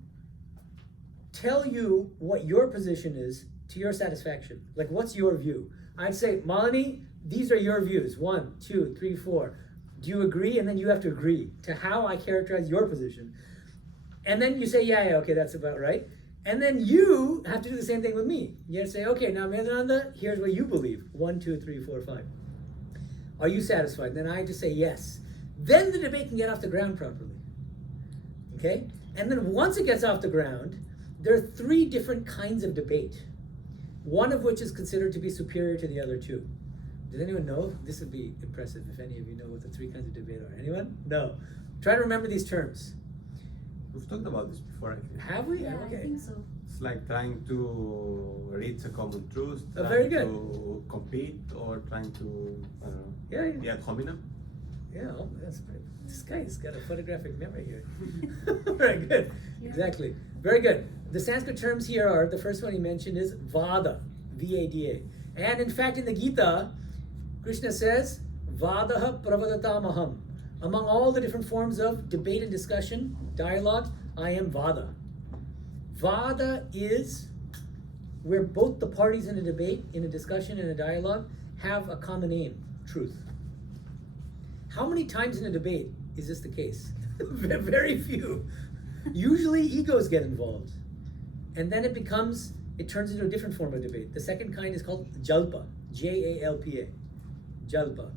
tell you what your position is to your satisfaction. Like, what's your view? I'd say, Malini, these are your views. 1, 2, 3, 4. Do you agree? And then you have to agree to how I characterize your position. And then you say, yeah, okay, that's about right. And then you have to do the same thing with me. You have to say, okay, now Medhananda, here's what you believe. 1, 2, 3, 4, 5. Are you satisfied? Then I have to say yes. Then the debate can get off the ground properly. Okay? And then once it gets off the ground, there are 3 different kinds of debate. One of which is considered to be superior to the other 2. Does anyone know? This would be impressive if any of you know what the 3 kinds of debate are. Anyone? No. Try to remember these terms. We've talked about this before, I think. Have we? Yeah, Okay. I think so. It's like trying to reach a common truth, Oh, trying very good. to compete, or trying to, I don't know, Yeah. be ad hominem. Yeah, that's great. This guy's got a photographic memory here. Very good. Yeah. Exactly. Very good. The Sanskrit terms here are, the first one he mentioned is Vada, V-A-D-A. And in fact, in the Gita, Krishna says, Vadaha pravadatamaham. Among all the different forms of debate and discussion, dialogue, I am Vada. Vada is where both the parties in a debate, in a discussion, in a dialogue, have a common aim, truth. How many times in a debate is this the case? Very few. Usually egos get involved. And then it turns into a different form of debate. The second kind is called Jalpa, J-A-L-P-A, Jalpa.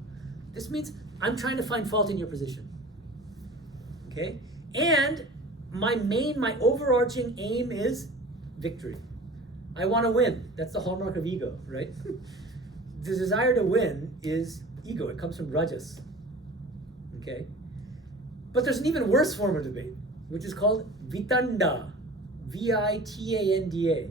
This means I'm trying to find fault in your position. Okay? And my overarching aim is victory. I want to win. That's the hallmark of ego, right? The desire to win is ego. It comes from rajas. Okay? But there's an even worse form of debate, which is called vitanda, V-I-T-A-N-D-A.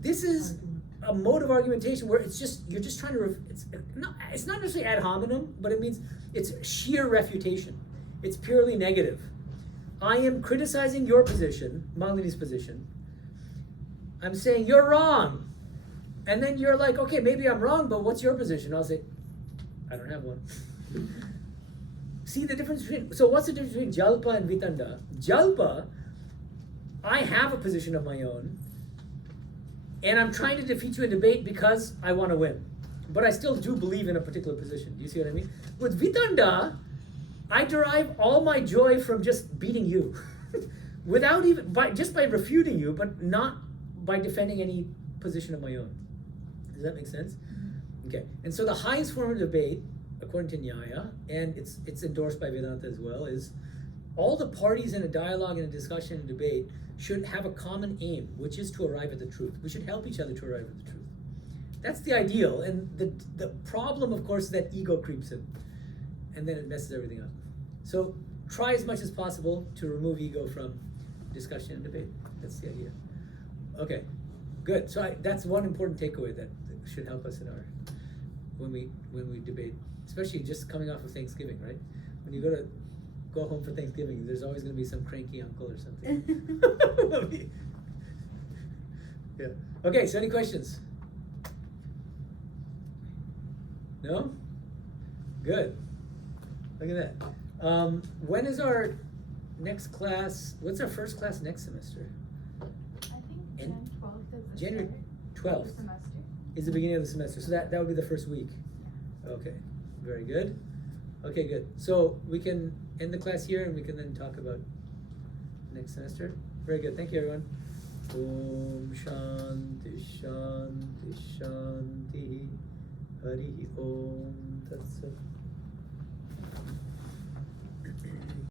This is a mode of argumentation where you're just trying to, it's not necessarily ad hominem, but it means it's sheer refutation. It's purely negative. I am criticizing your position, Malini's position. I'm saying you're wrong. And then you're like, okay, maybe I'm wrong, but what's your position? I'll say, I don't have one. See the difference between, so what's the difference between Jalpa and Vitanda? Jalpa, I have a position of my own, and I'm trying to defeat you in debate because I want to win. But I still do believe in a particular position. Do you see what I mean? With Vitanda, I derive all my joy from just beating you. Without even, just by refuting you, but not by defending any position of my own. Does that make sense? Okay, and so the highest form of debate, according to Nyaya, and it's endorsed by Vedanta as well, is all the parties in a dialogue and a discussion and debate should have a common aim, which is to arrive at the truth. We should help each other to arrive at the truth. That's the ideal, and the problem, of course, is that ego creeps in, and then it messes everything up. So try as much as possible to remove ego from discussion and debate. That's the idea. Okay, good. So that's one important takeaway that should help us in our when we debate, especially just coming off of Thanksgiving, right? When you go home for Thanksgiving, there's always going to be some cranky uncle or something. Yeah. Okay. So any questions? No? Good. Look at that. When is our next class? What's our first class next semester? I think In- Jan 12th is the January start of 12th the semester. is the beginning of the semester, so that would be the first week. Okay, very good. Okay, good. So we can end the class here and we can then talk about next semester. Very good. Thank you, everyone. Om Shanti Shanti Shanti Hari Om Tat Sat.